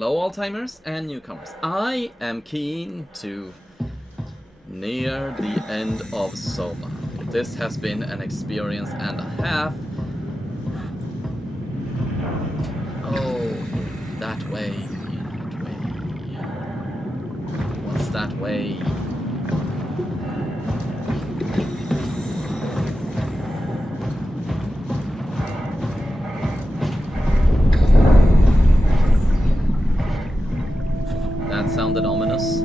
Hello, Alzheimer's and newcomers. I am keen to near the end of Soma. This has been an experience and a half. Oh, that way. What's that way? That sounded ominous.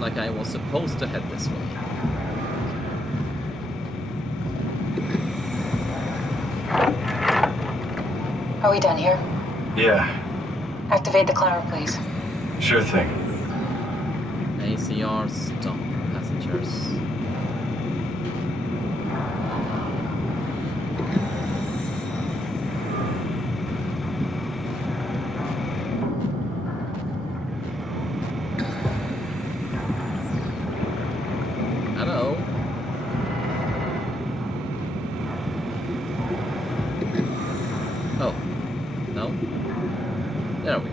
Like I was supposed to head this way. Are we done here? Yeah. Activate the climber, please. Sure thing. ACR stop passengers. Hello. Oh. No? There we go.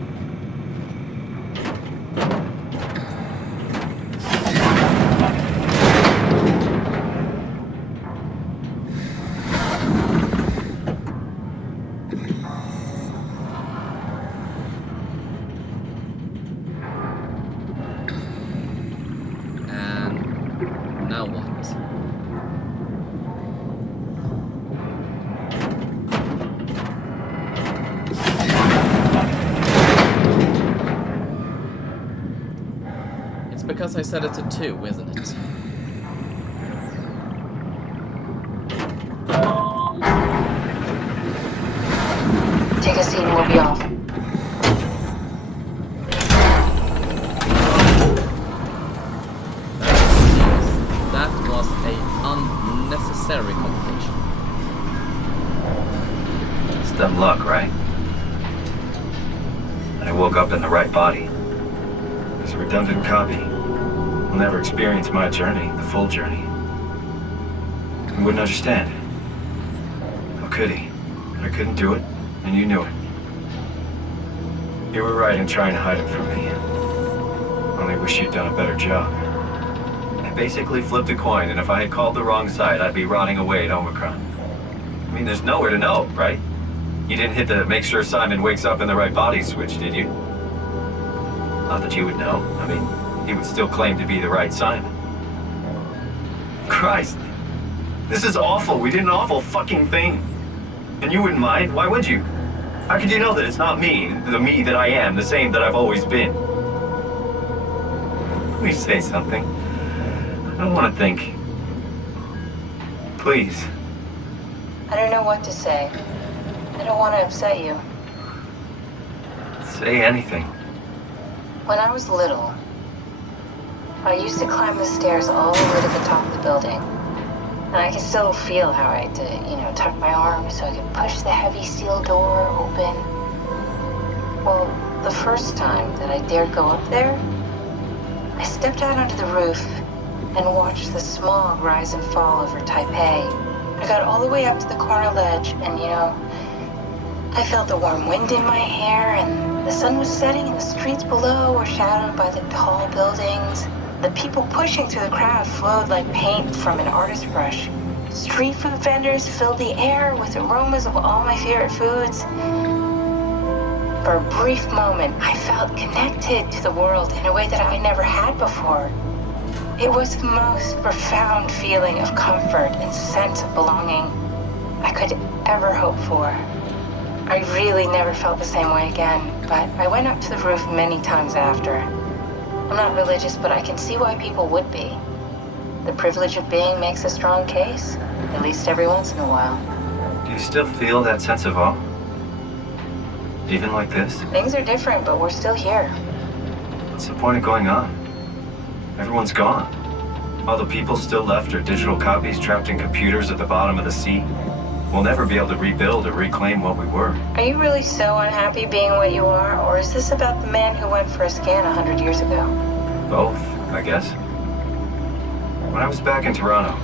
And now what? It's because I set it to 2, isn't it? Take a seat and we'll be off. That was an unnecessary complication. It's dumb luck, right? I woke up in the right body. This redundant copy will never experience my journey, the full journey. He wouldn't understand. How could he? I couldn't do it, and you knew it. You were right in trying to hide it from me. Only wish you'd done a better job. I basically flipped a coin, and if I had called the wrong side, I'd be rotting away at Omicron. I mean, there's nowhere to know, right? You didn't hit the make sure Simon wakes up in the right body switch, did you? Not that you would know. I mean, he would still claim to be the right Simon. Christ. This is awful. We did an awful fucking thing. And you wouldn't mind? Why would you? How could you know that it's not me, the me that I am, the same that I've always been? Please say something. I don't want to think. Please. I don't know what to say. I don't want to upset you. Say anything. When I was little, I used to climb the stairs all the way to the top of the building. And I can still feel how I had to, tuck my arm so I could push the heavy steel door open. Well, the first time that I dared go up there, I stepped out onto the roof and watched the smog rise and fall over Taipei. I got all the way up to the corner ledge and, I felt the warm wind in my hair and the sun was setting and the streets below were shadowed by the tall buildings. The people pushing through the crowd flowed like paint from an artist's brush. Street food vendors filled the air with aromas of all my favorite foods. For a brief moment, I felt connected to the world in a way that I never had before. It was the most profound feeling of comfort and sense of belonging I could ever hope for. I really never felt the same way again, but I went up to the roof many times after. I'm not religious, but I can see why people would be. The privilege of being makes a strong case, at least every once in a while. Do you still feel that sense of awe? Even like this? Things are different, but we're still here. What's the point of going on? Everyone's gone. All the people still left are digital copies trapped in computers at the bottom of the sea. We'll never be able to rebuild or reclaim what we were. Are you really so unhappy being what you are, or is this about the man who went for a scan 100 years ago? Both, I guess. When I was back in Toronto,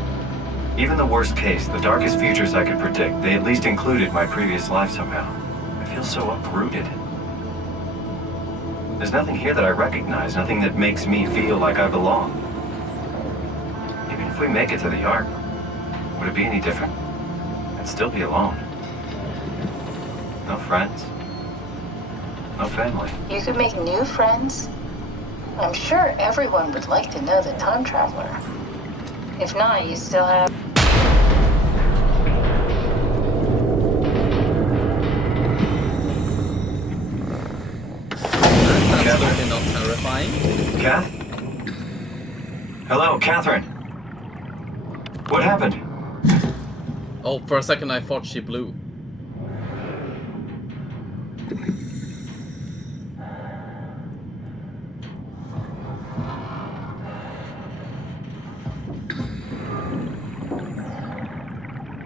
even the worst case, the darkest futures I could predict, they at least included my previous life somehow. I feel so uprooted. There's nothing here that I recognize, nothing that makes me feel like I belong. Even if we make it to the Ark, would it be any different? I'd still be alone. No friends. No family. You could make new friends. I'm sure everyone would like to know the time traveler. If not, you still have... That's certainly not terrifying. Kath? Hello, Catherine. What happened? Oh, for a second I thought she blew.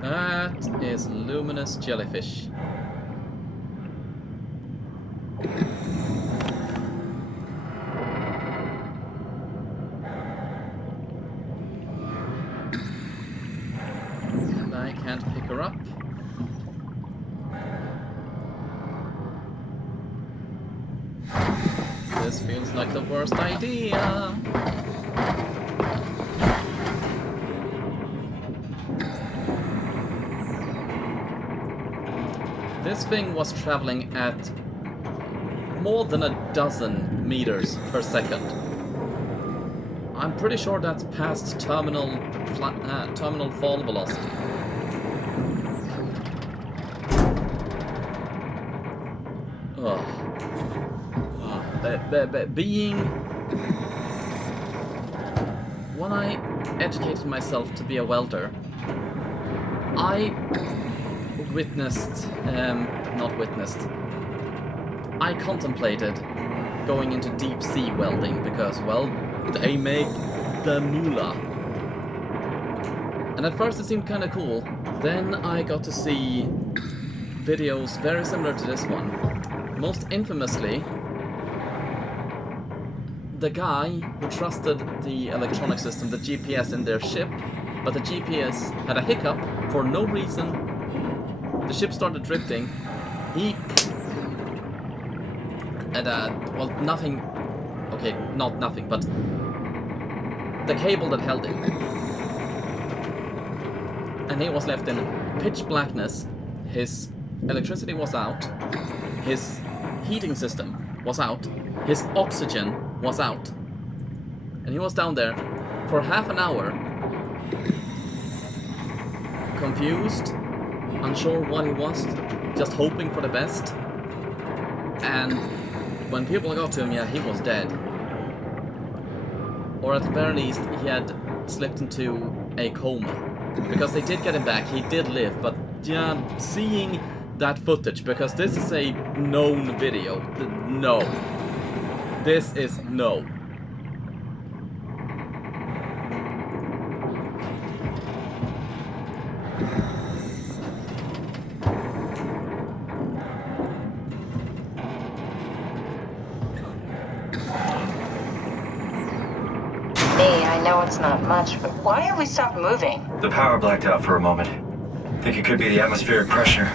That is luminous jellyfish. And I can't pick her up. This feels like the worst idea. This thing was traveling at more than a dozen meters per second. I'm pretty sure that's past terminal fall velocity. When I educated myself to be a welder, I I contemplated going into deep sea welding because, well, they make the moolah. And at first it seemed kind of cool. Then I got to see videos very similar to this one. Most infamously, the guy who trusted the electronic system, the GPS in their ship, but the GPS had a hiccup for no reason. The ship started drifting. He had well, nothing. Okay, not nothing, but the cable that held it. And he was left in pitch blackness. His electricity was out. His heating system was out. His oxygen was out. And he was down there for half an hour, confused, unsure what he was, just hoping for the best. And when people got to him, yeah, he was dead. Or at the very least, he had slipped into a coma. Because they did get him back, he did live, but yeah, seeing that footage, because this is a known video, no. This is no. I know it's not much, but why have we stopped moving? The power blacked out for a moment. Think it could be the atmospheric pressure.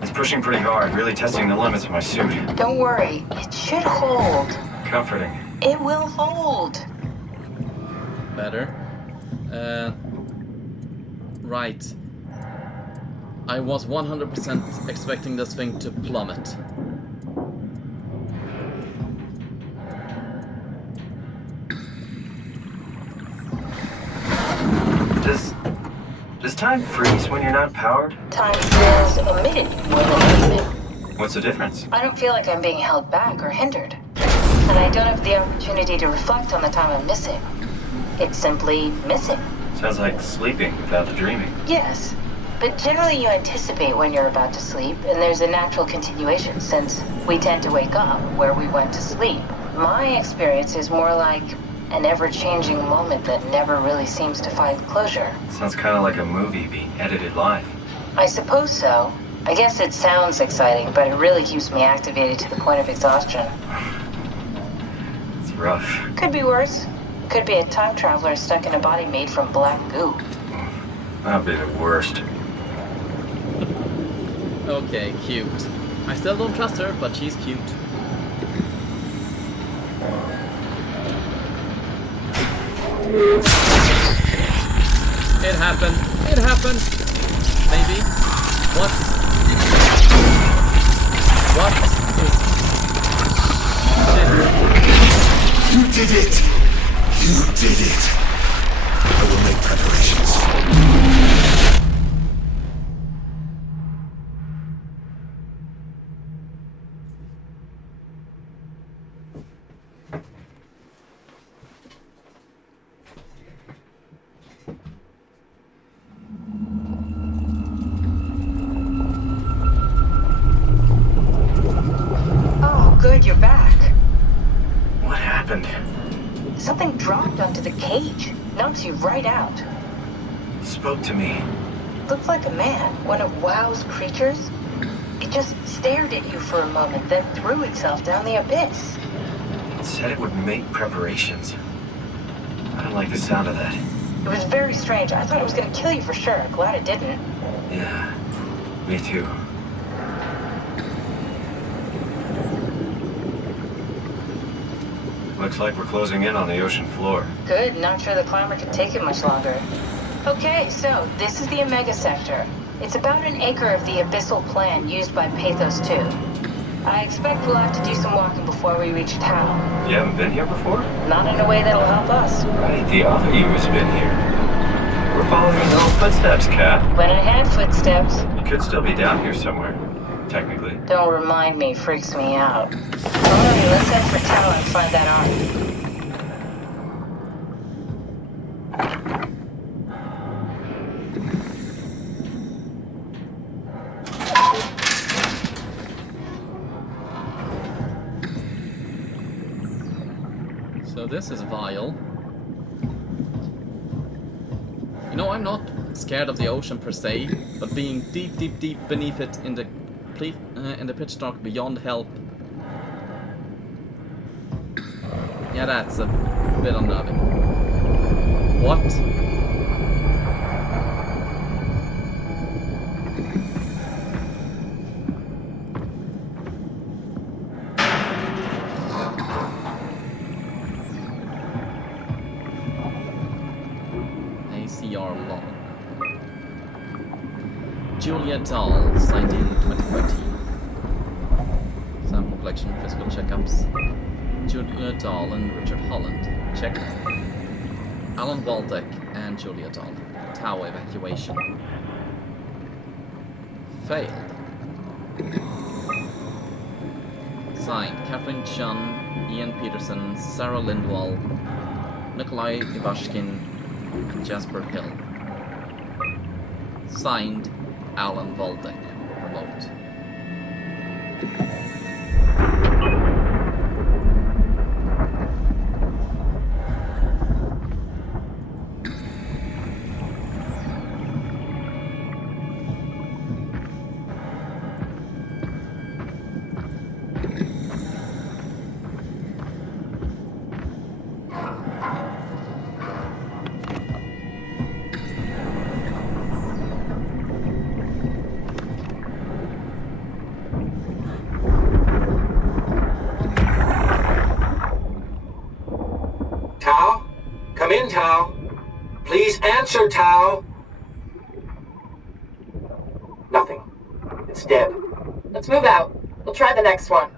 It's pushing pretty hard, really testing the limits of my suit. Don't worry, it should hold. Comforting. It will hold. Better. Right. I was 100% expecting this thing to plummet. Does time freeze when you're not powered? Time feels omitted more than movement. What's the difference? I don't feel like I'm being held back or hindered. And I don't have the opportunity to reflect on the time I'm missing. It's simply missing. Sounds like sleeping without the dreaming. Yes, but generally you anticipate when you're about to sleep, and there's a natural continuation since we tend to wake up where we went to sleep. My experience is more like an ever-changing moment that never really seems to find closure. Sounds kind of like a movie being edited live. I suppose so. I guess it sounds exciting, but it really keeps me activated to the point of exhaustion. It's rough. Could be worse. Could be a time traveler stuck in a body made from black goo. That'd be the worst. Okay, cute. I still don't trust her, but she's cute. It happened. It happened. Maybe. What? What is... Shit. You did it! You did it! I will make preparations. Oh, good, you're back. What happened? Something dropped onto the cage. Knocks you right out. It spoke to me. Looked like a man, one of WoW's creatures. It just stared at you for a moment, then threw itself down the abyss. It said it would make preparations. I don't like the sound of that. It was very strange. I thought it was gonna kill you for sure. Glad it didn't. Yeah, me too. Looks like we're closing in on the ocean floor. Good, not sure the climber could take it much longer. Okay, so this is the Omega Sector. It's about an acre of the abyssal plan used by Pathos 2. I expect we'll have to do some walking before we reach Tau. You haven't been here before? Not in a way that'll help us. Right, the other you has been here. We're following your little footsteps, Kat. When I had footsteps. You could still be down here somewhere, technically. Don't remind me, freaks me out. Alright, let's head for Tau and find that arm. So this is vile. You know, I'm not scared of the ocean per se, but being deep, deep, deep beneath it in the pitch dark beyond help. Yeah, that's a bit unnerving. What? ACR log. Julia Dahl, signed in 2013. Sample collection, physical checkups. Julia Dahl and Richard Holland. Check. Alan Waldeck and Julia Dahl. Tau evacuation. Failed. Signed. Catherine Chun, Ian Peterson, Sarah Lindwall, Nikolai Ivashkin, and Jasper Hill. Signed. Alan Waldeck. Remote. Tau? Come in, Tau. Please answer, Tau. Nothing. It's dead. Let's move out. We'll try the next one.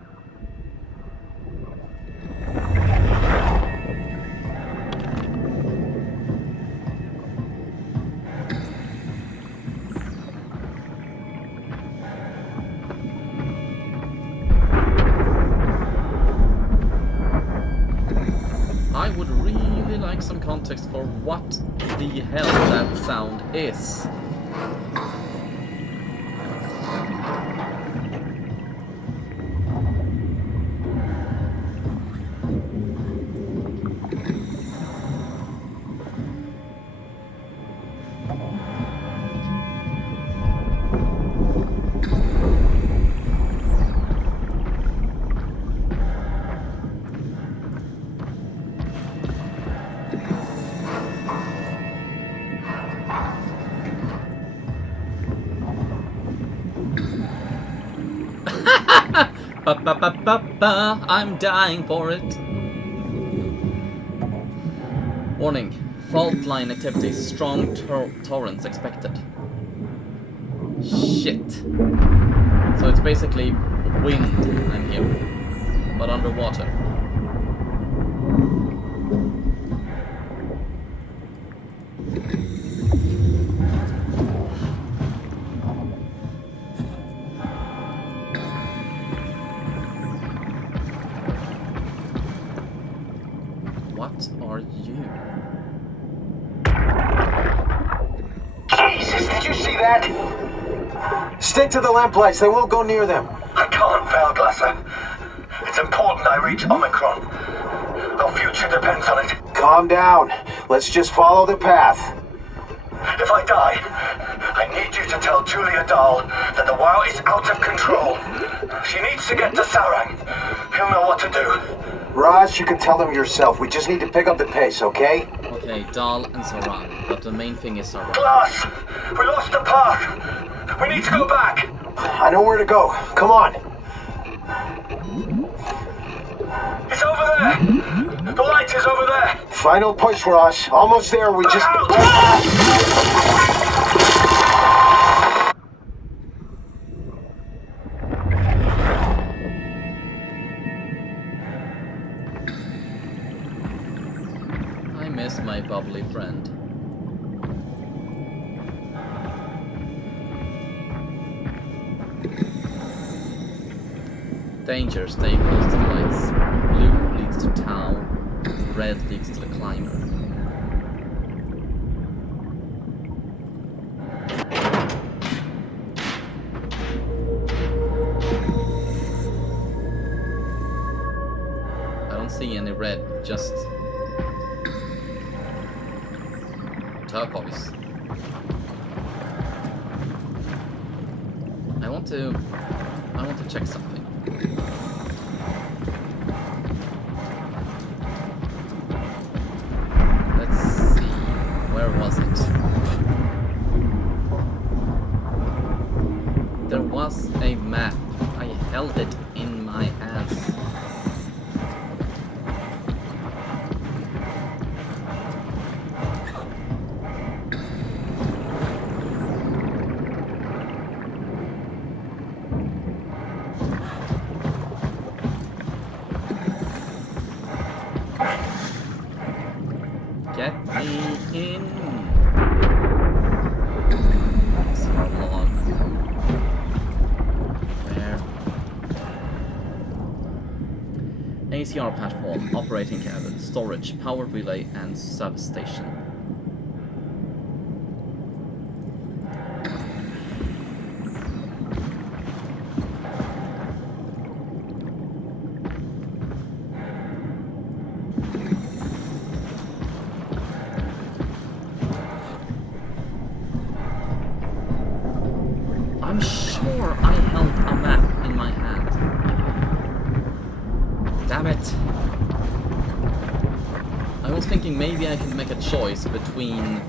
I would really like some context for what the hell that sound is. Ba-ba-ba-ba-ba, I'm dying for it. Warning. Fault line activity. Strong torrents expected. Shit. So it's basically wind I'm hearing, but underwater. What are you? Jesus, did you see that? Stick to the lamplights. They won't go near them. I can't, Valglasser. It's important I reach Omicron. Our future depends on it. Calm down. Let's just follow the path. If I die, I need you to tell Julia Dahl that the WoW is out of control. She needs to get to Sarang. He'll know what to do. Raj, you can tell them yourself. We just need to pick up the pace, okay? Okay, Dahl and Sarang, but the main thing is Sarang. Glass! We lost the path! We need to go back! I know where to go. Come on. It's over there! The light is over there! Final push, Raj. Almost there. We just... I miss my bubbly friend. Danger, stay close to the lights. Blue leads to Tau, red leads to the climber. I don't see any red, just turquoise. I want to check something. Let's see, where was it? There was a map. I held it in my hands. Get me in. It's your log. Where? ACR platform, operating cabin, storage, power relay, and substation. I'm sure I held a map in my hand. Damn it. I was thinking maybe I can make a choice between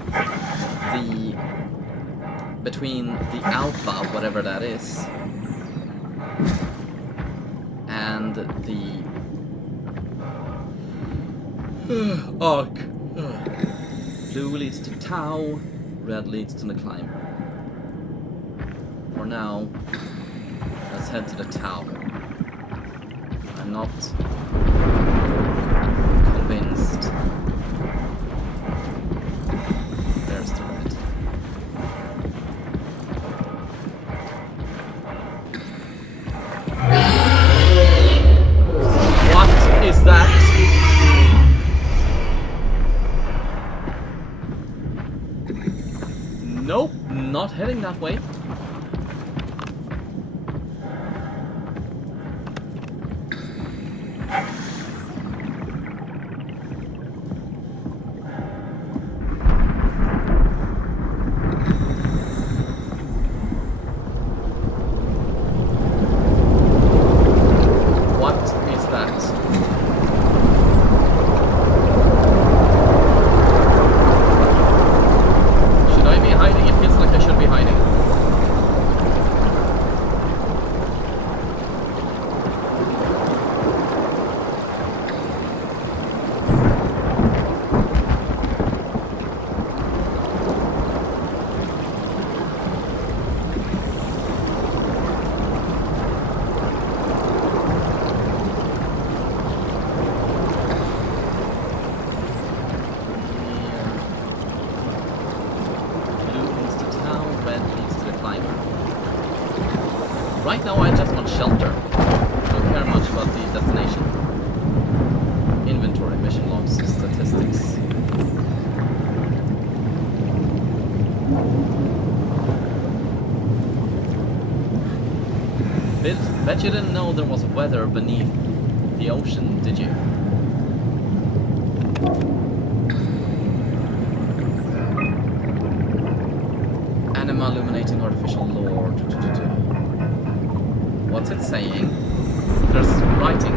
the alpha, whatever that is, and the arc. Blue leads to Tau, red leads to the climber. For now, let's head to the Tau. I'm not convinced. There's the red. What is that? Nope, not heading that way. Should I be hiding? It feels like I should be hiding. shelter. Don't care much about the destination. Inventory, mission logs, statistics. Bet you didn't know there was weather beneath the ocean, did you? Anima illuminating artificial lore. What's it saying? There's writing.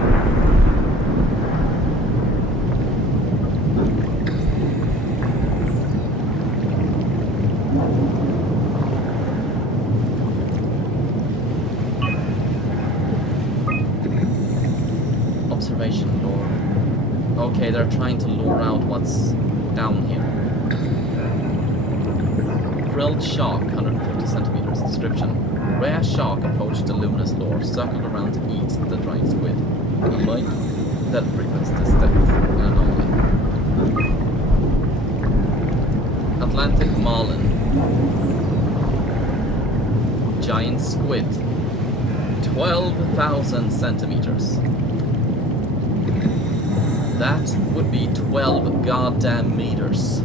Observation lore. Okay, they're trying to lure out what's down here. Frilled shark, 150 centimeters. Description. Rare shark approached the luminous lore, circled around to eat the drying squid. Unlike that frequency, this depth an anomaly. Atlantic marlin. Giant squid. 12,000 centimeters. That would be 12 goddamn meters.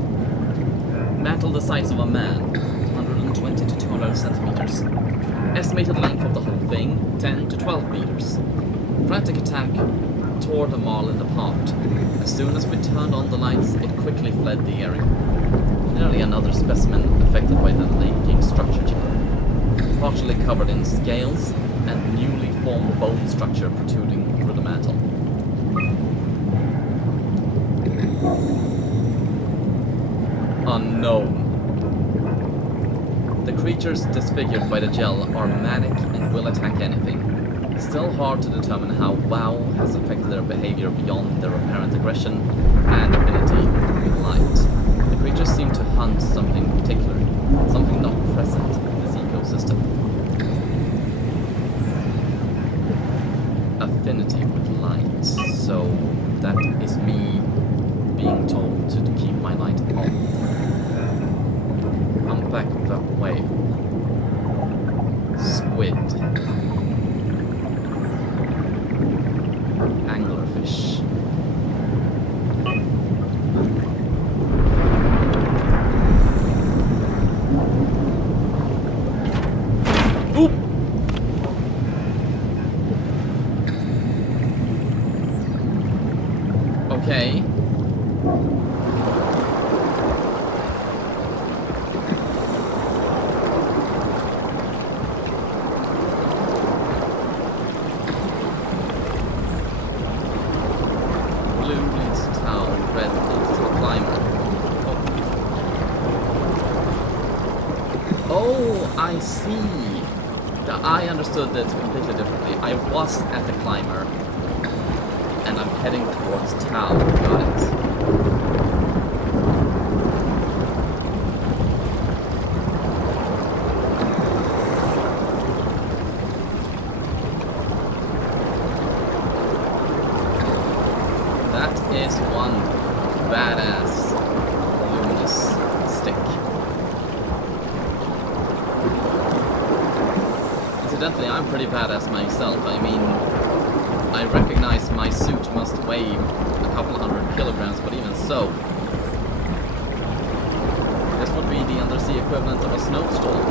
Mantle the size of a man, 120 to 200 centimeters. Estimated length of the whole thing, 10 to 12 meters. Frantic attack tore the marlin apart. As soon as we turned on the lights, it quickly fled the area. Nearly another specimen affected by the leaking structure chamber. Partially covered in scales and newly formed bone structure protruding through the mantle. Unknown. The creatures disfigured by the gel are manic and will attack anything. Still hard to determine how WoW has affected their behavior beyond their apparent aggression and affinity with light. The creatures seem to hunt something particular, something not present in this ecosystem. Affinity with light. So that is me being told to keep my light off. I'm back that way. Squid. Anglerfish. Oop! Okay. I see. I understood it completely differently. I was at the climber, and I'm heading towards town. Got it. That is one badass luminous stick. Incidentally, I'm pretty badass myself. I mean, I recognize my suit must weigh a couple 100 kilograms, but even so, this would be the undersea equivalent of a snowstorm.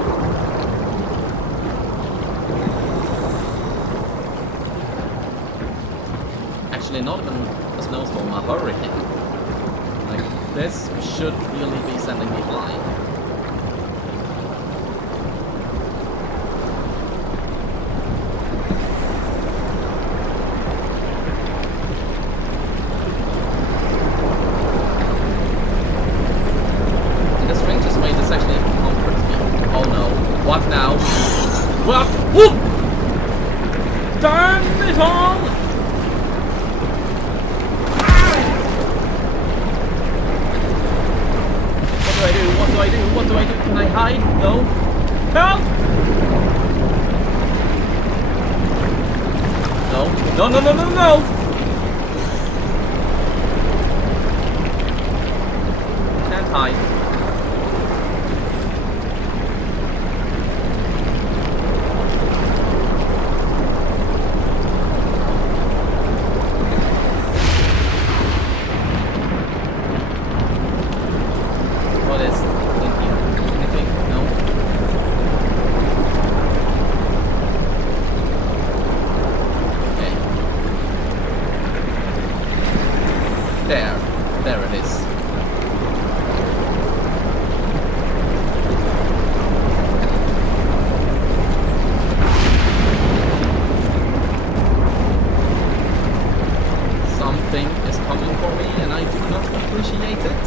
Actually, not even a snowstorm, a hurricane. Like, this should really be sending me flying. What? Whoop! Damn it all! What do I do? What do I do? What do I do? Can I hide? No? Help! No. No, no, no, no, no! Can't hide. There. There it is. Something is coming for me and I do not appreciate it.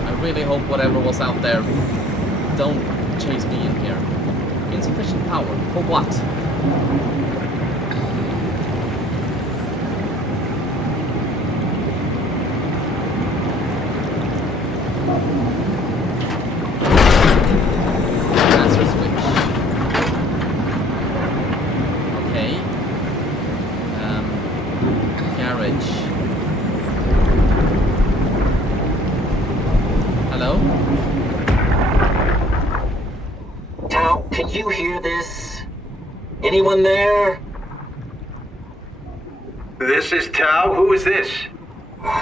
I really hope whatever was out there don't chase me in here. Insufficient power. For what? Master switch. Okay. Garage. Hello? Tao, can you hear this? Anyone there? This is Tao. Who is this?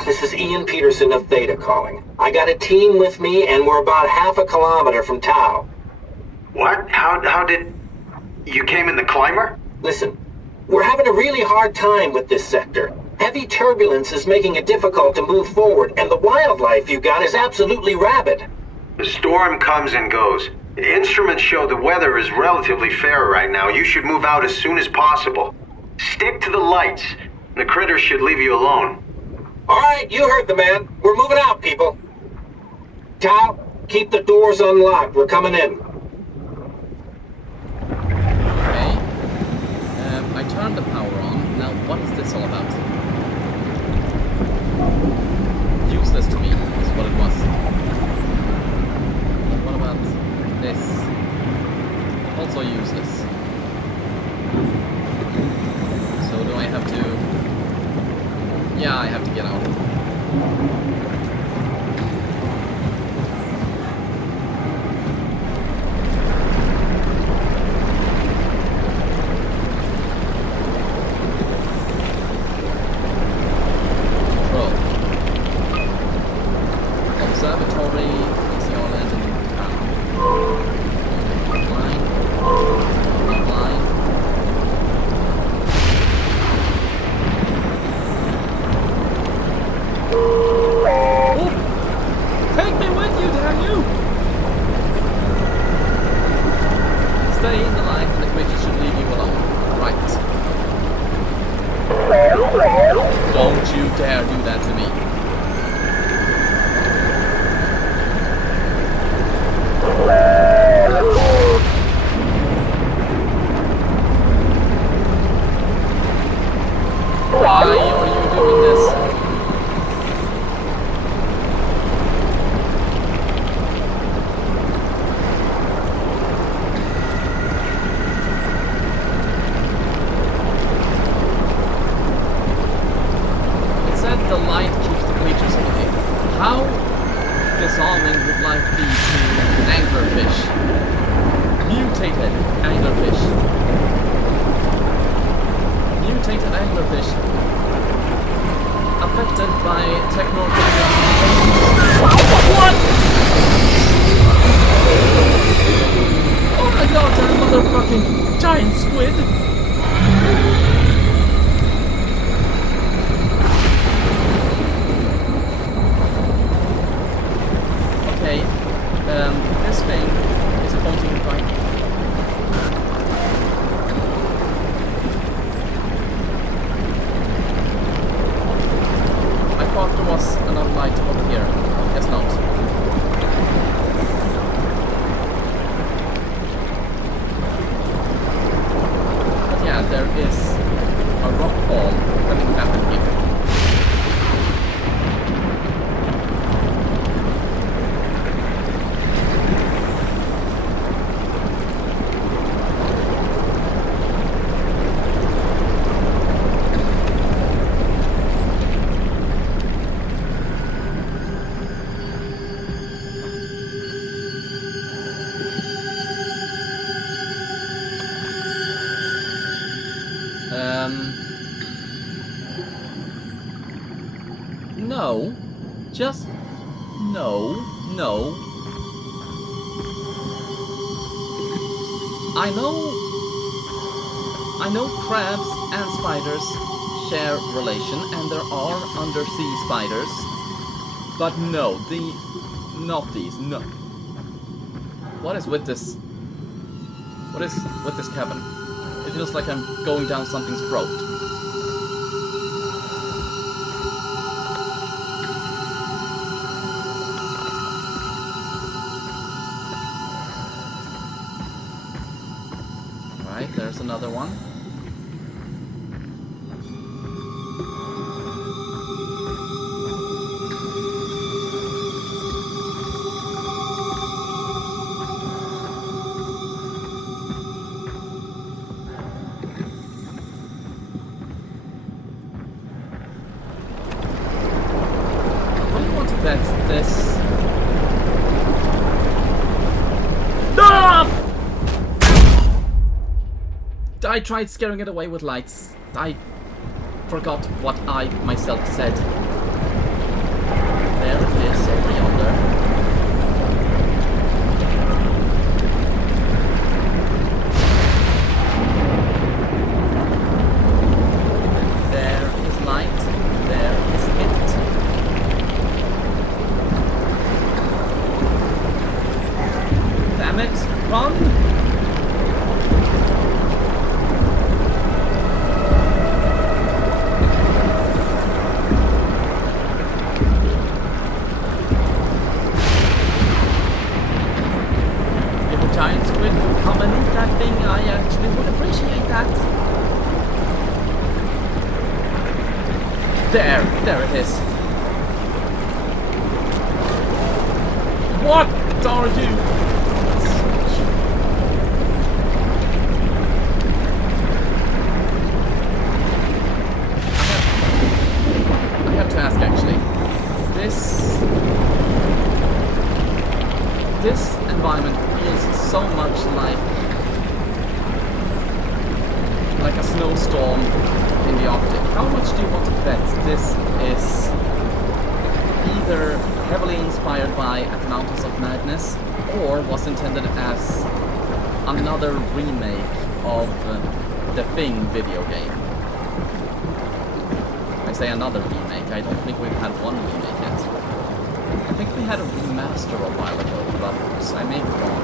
This is Ian Peterson of Theta calling. I got a team with me and we're about half a kilometer from Tao. What? How did... You came in the climber? Listen, we're having a really hard time with this sector. Heavy turbulence is making it difficult to move forward, and the wildlife you got is absolutely rabid. The storm comes and goes. The instruments show the weather is relatively fair right now. You should move out as soon as possible. Stick to the lights. The critters should leave you alone. All right, you heard the man. We're moving out, people. Tao, keep the doors unlocked. We're coming in. Okay. I turned the power on. Now, what is this all about? Useless to me is what it was. And what about this? Also useless. So do I have to... Yeah, I have to get out. Observatory is your landing offline. Offline. Oh! Take me with you, damn you! Stay in the light and the creature should leave you alone. Right. Don't you dare do that to me. Why are you doing this? It said the light keeps the creatures away. How disarming would life be to anglerfish? Mutated anglerfish. Mutated anglerfish. Affected by technological... What? Oh my god, that motherfucking giant squid! Okay, this thing is pointing right. I thought there was another light over here. Guess not. But yeah, there is a rock fall having happened here. no. Just no. I know crabs and spiders share relation, and there are undersea spiders. But no, not these, no. What is with this? What is with this cabin? It feels like I'm going down something's throat. Right, there's another one. That's this. Ah! I tried scaring it away with lights. I forgot what I myself said. There it is, over yonder. There is light. There is it. Damn it! Run! If a giant squid would come and eat that thing, I actually would appreciate that. There it is. What are you? This environment feels so much like a snowstorm in the Arctic. How much do you want to bet this is either heavily inspired by At the Mountains of Madness or was intended as another remake of the Thing video game? I say another remake, I don't think we've had one remake yet. I think we had a remaster a while ago, but I may be wrong.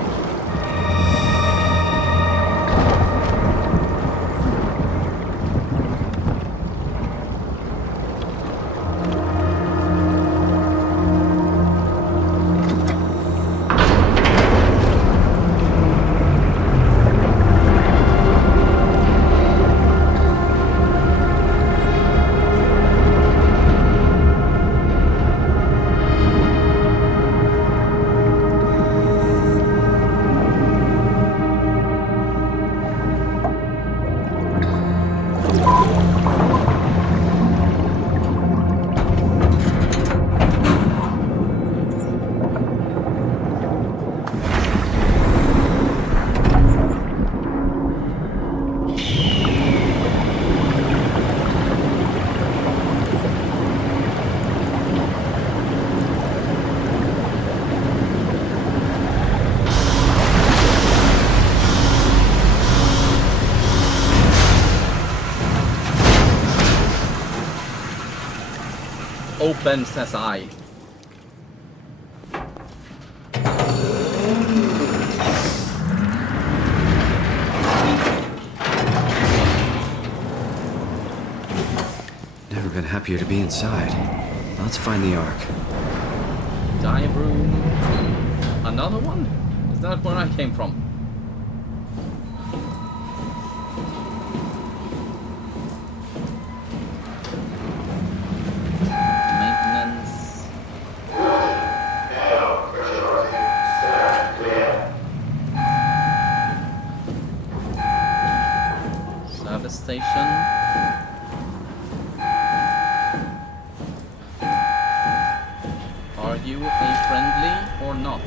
Open, says I. Never been happier to be inside. Let's find the Ark. Dive room. Another one? Is that where I came from? Station. Are you a friendly or not?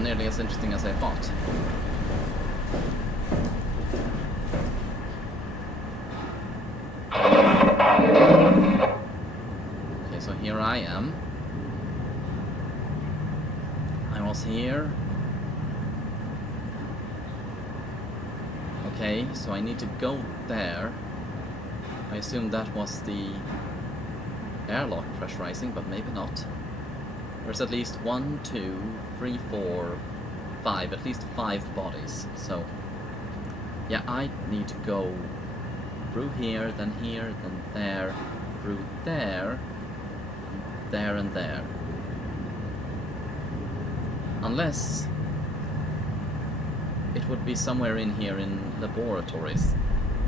wasn't nearly as interesting as I thought. Okay, so here I am. I was here. Okay, so I need to go there. I assume that was the airlock pressurizing, but maybe not. There's at least 1, 2, 3, 4, 5, at least 5 bodies. So, yeah, I need to go through here, then there, through there, and there. Unless it would be somewhere in here in laboratories.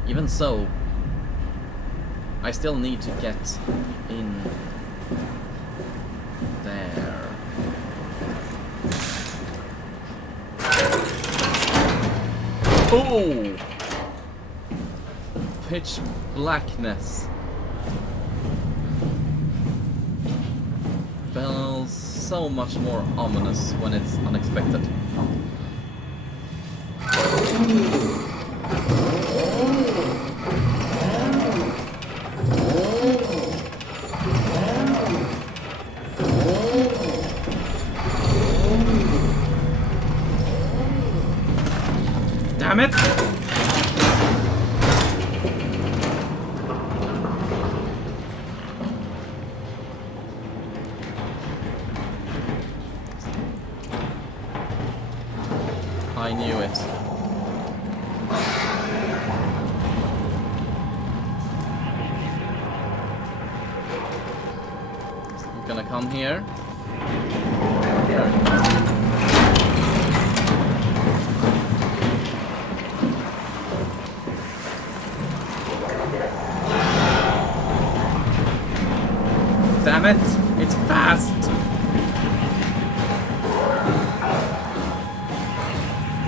Even so, I still need to get in there. Oh! Pitch blackness. Feels so much more ominous when it's unexpected. Damn it! I knew it. I'm gonna come here. Damn it! It's fast!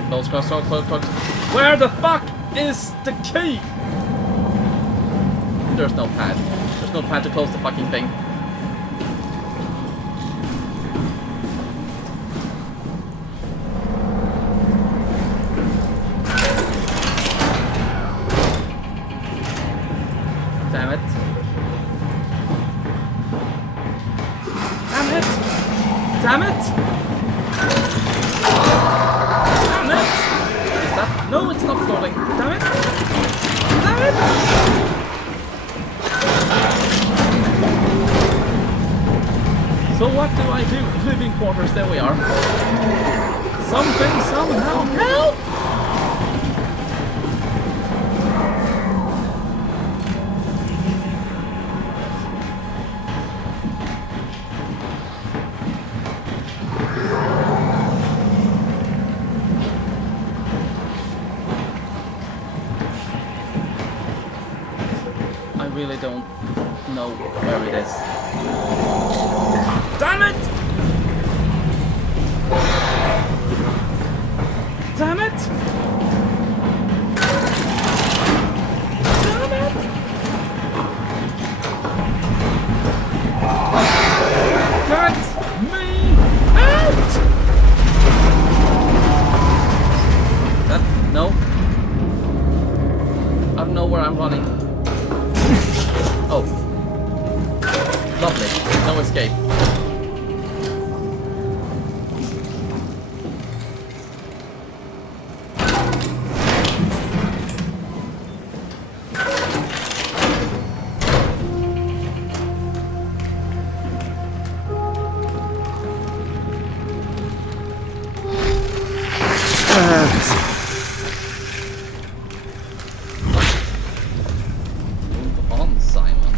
Close. Where the fuck is the key? There's no pad. There's no pad to close the fucking thing. Damn it. Damn it! Damn it! Damn it! Is that? No, it's not floating. Damn it! Damn it! So what do I do? Living quarters, there we are. Something, somehow, help! I really don't know where it is. Damn it! Damn it! Damn it! Get me out! That, no. I don't know where I'm running. Oh. Lovely. No escape. Move on, Simon.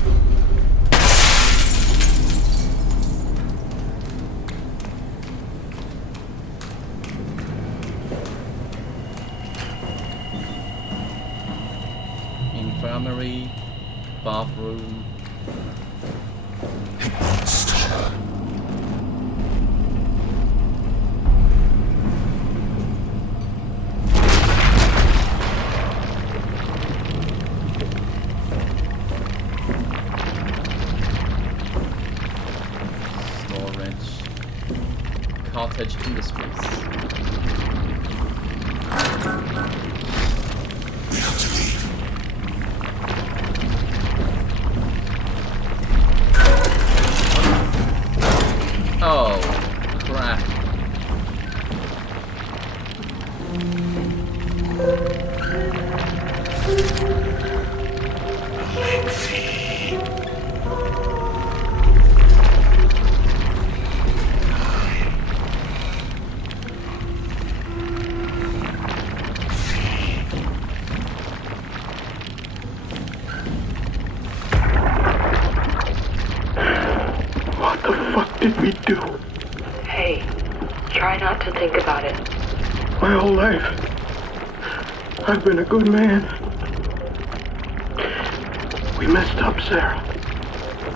Infirmary, bathroom. cottage industries. We have to leave. Oh, crap. What the fuck did we do? Hey, try not to think about it. My whole life, I've been a good man. We messed up, Sarah.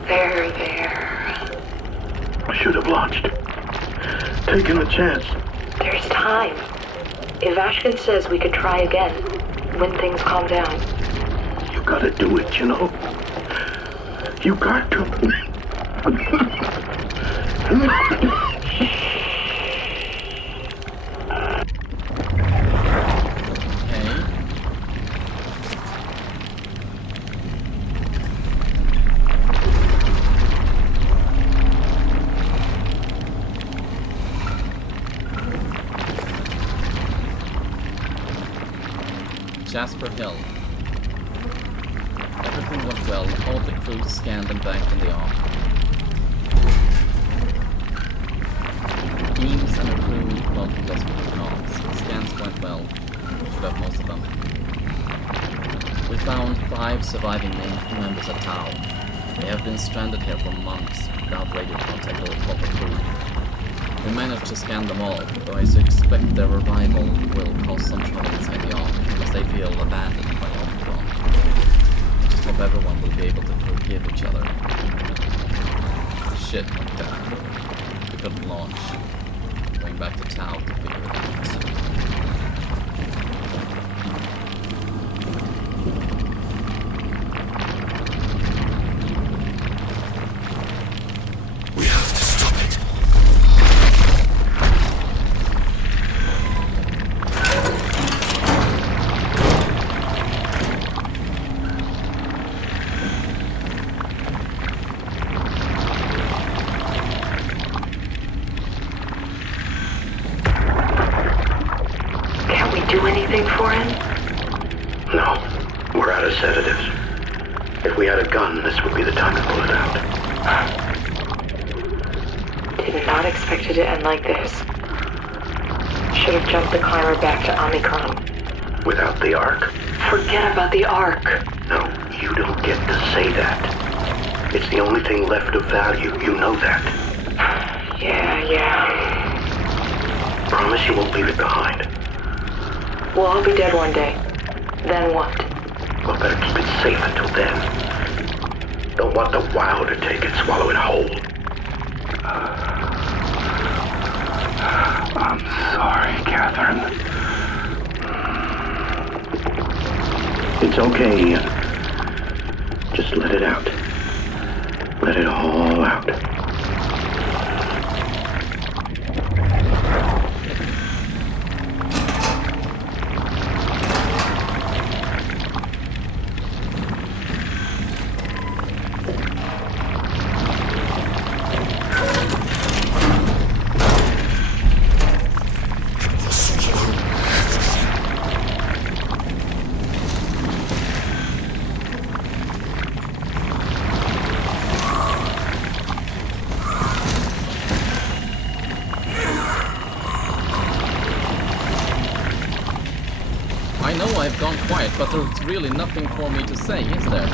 There. I should have launched. Taken a chance. There's time. If Ashkin says we could try again, when things calm down. You gotta do it, you know? You got to. Jasper Hill. Everything went well. All the crew scanned and banked on the arm. Beams and a crew welcomed us with arms. Scans went well. Should have most of them. We found 5 surviving members of Tau. They have been stranded here for months without radio contact or proper food. We managed to scan them all, though I suspect their revival will cause some trouble inside the ark, because they feel abandoned by Omicron. I just hope everyone will be able to forgive each other. Shit went down. We couldn't launch. Going back to Tau to figure it out. We have to stop it. Do anything for him? No, we're out of sedatives. If we had a gun, this would be the time to pull it out. Did not expect it to end like this. Should have jumped the climber back to Omicron. Without the Ark? Forget about the Ark. No, you don't get to say that. It's the only thing left of value, you know that. Yeah. Promise you won't leave it behind. We'll all be dead one day. Then what? We'll better keep it safe until then. Don't want the wow to take it, swallow it whole. I'm sorry, Catherine. It's okay, Ian. Just let it out. Let it all out. I know I've gone quiet, but there's really nothing for me to say, is there?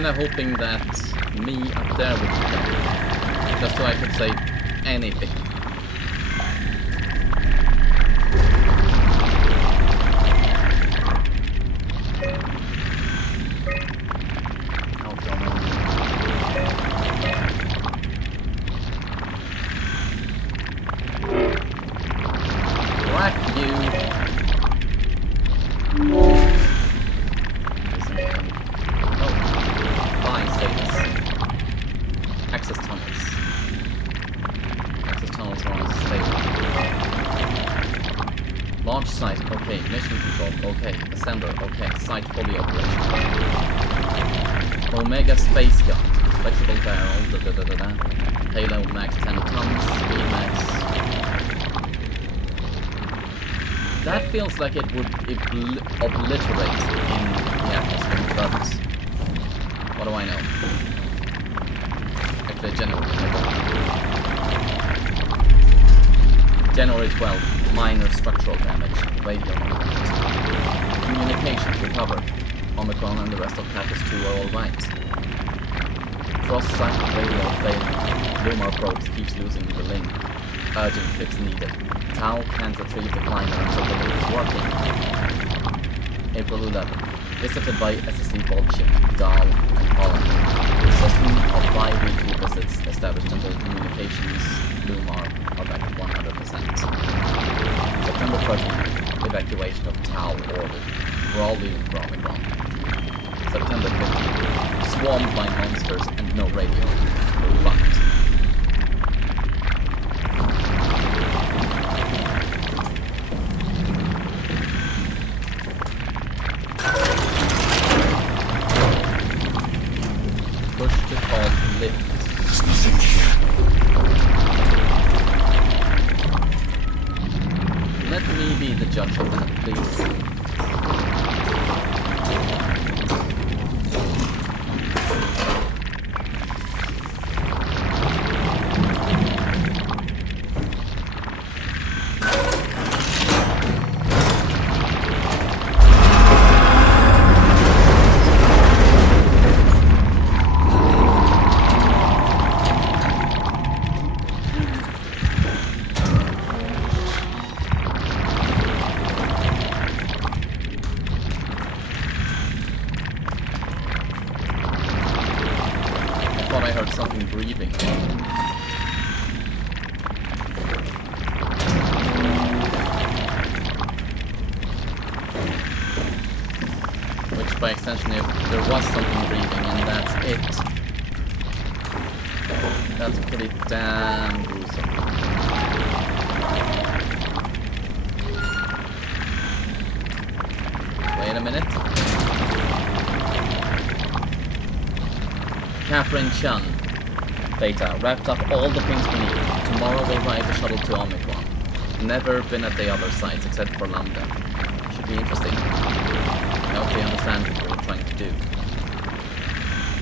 kinda hoping that me up there would be gone. Just so I could say anything. Launch site, okay. Mission control, okay. Ascender, okay. Site fully operational. Omega space gun. Flexible barrel, Payload max 10 tons, speed max. That feels like it would obliterate in the atmosphere, but what do I know? Actually, genuinely, I don't know. January 12th, minor structural damage, radio non-count. Communications recovered. Omicron and the rest of Pathos 2 are alright. Frost site radio failing. Lumar probes keeps losing the link. Urgent fix needed. Tau can't retrieve the climber until the link is working. April 11th, visited by SSC Bolshevik, Dahl, and Holland. System of bi-weekly visits established until communications Lumar are back at 100%. September 13th, evacuation of Tau ordered. We're all leaving for Omicron. September 15th, swarmed by monsters and no radio. We're fucked. Push to call lift. There's nothing here. Let me be the judge of that, please. I heard something breathing. Which by extension, if there was something breathing and that's it, that's pretty damn gruesome. Wait a minute. Catherine Chun. Beta, wrapped up all the things we need. Tomorrow we'll ride the shuttle to Omicron. Never been at the other sites except for Lambda. Should be interesting. I hope they understand what we're trying to do.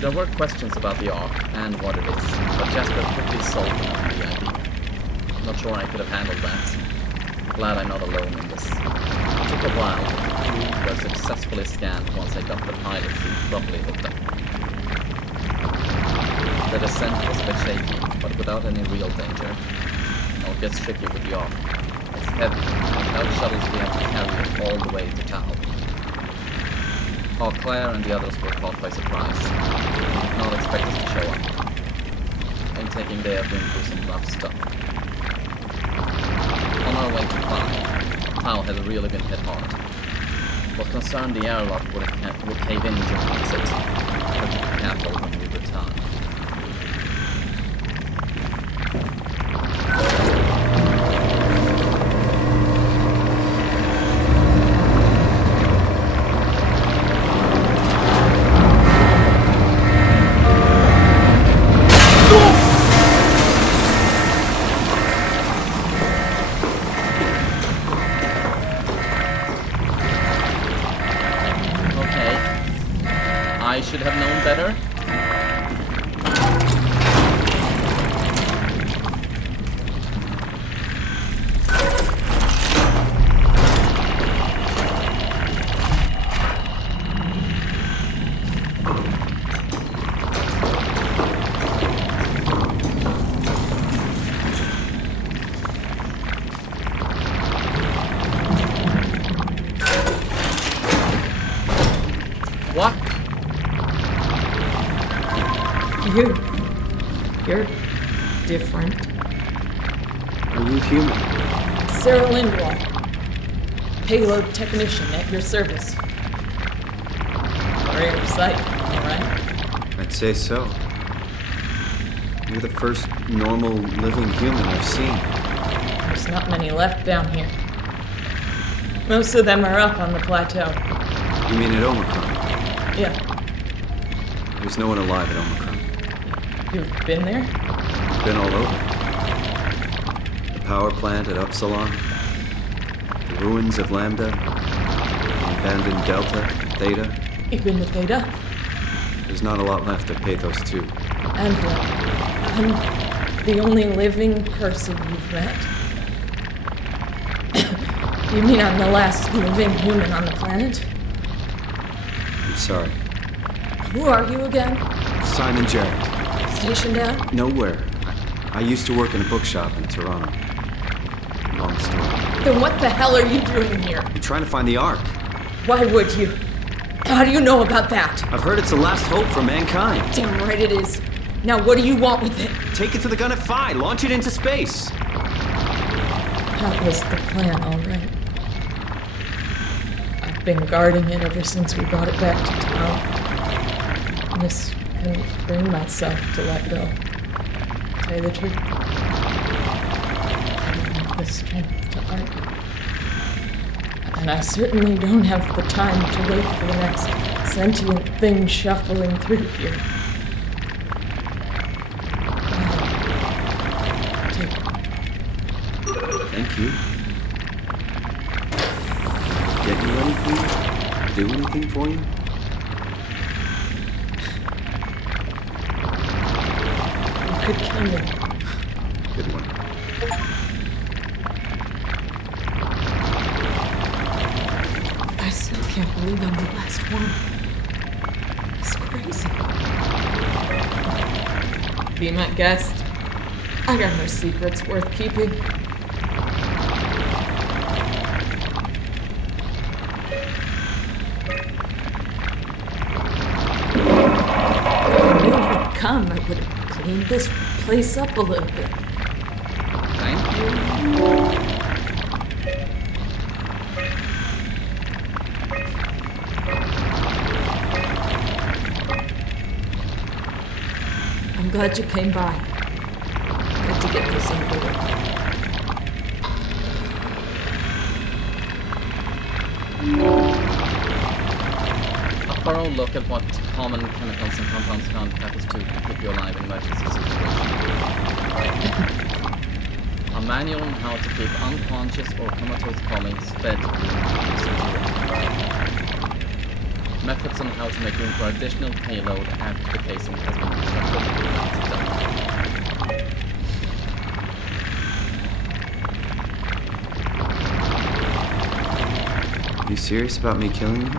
There were questions about the Ark and what it is, but Jasper quickly sold them on the idea. Not sure I could have handled that. Glad I'm not alone in this. It took a while, but the crew were successfully scanned once I got the pilot seat properly hooked up. The descent was a bit shaky, but without any real danger. Now it gets tricky with the Ark. It's heavy, and without shuttles we have to carry it all the way to Tau. Claire and the others were caught by surprise. They did not expect us to show up. I'm taking they have been through some rough stuff. On our way to Phi, Tau had really been hit hard. Was concerned the airlock would cave in during exit. Had to be careful when we return. I should have known better. You're different. Are you human? Sarah Lindwall, payload technician at your service. Rare sight, all right? I'd say so. You're the first normal living human I've seen. There's not many left down here. Most of them are up on the plateau. You mean at Omicron? Yeah. There's no one alive at Omicron. You've been there? I've been all over. The power plant at Upsilon, the ruins of Lambda, the abandoned Delta, Theta. You've been to Theta? There's not a lot left of Pathos 2. And I'm the only living person you've met? You mean I'm the last living human on the planet? I'm sorry. Who are you again? Simon Jarrett. Stationed out? Nowhere. I used to work in a bookshop in Toronto. Long story. Then what the hell are you doing here? I'm trying to find the Ark. Why would you? How do you know about that? I've heard it's the last hope for mankind. Damn right it is. Now what do you want with it? Take it to the Gunnet Phi. Launch it into space. That was the plan, all right. I've been guarding it ever since we brought it back to town. I just couldn't bring myself to let go. To tell you the truth, I don't have the strength to argue. And I certainly don't have the time to wait for the next sentient thing shuffling through here. Go ahead. Take it. Thank you. Get you anything? Do anything for you? You could kill me. Good one. I still can't believe I'm the last one. It's crazy. Be my guest. I got no secrets worth keeping. Come, I would have cleaned this place up a little bit. Thank you. I'm glad you came by. Good to get this over with. A thorough look at what common chemicals and compounds found in Pathos 2 can keep you alive in emergency situations. A manual on how to keep unconscious or comatose colleagues fed through methods on how to make room for additional payload after the casing has been constructed and Are you serious about me killing you?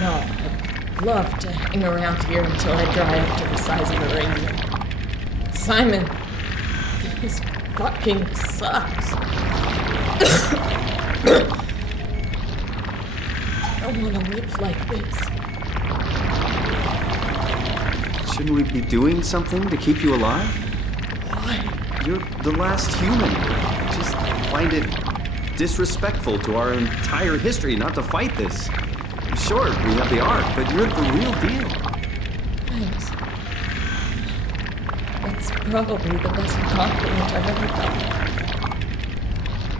No, I'd love to hang around here until I dry up to the size of a raisin. Simon, this fucking sucks. I don't want to live like this. Shouldn't we be doing something to keep you alive? Why? You're the last human. Just find it disrespectful to our entire history not to fight this. Sure, we have the Ark, but you're the real deal. Thanks. That's probably the best compliment I've ever gotten.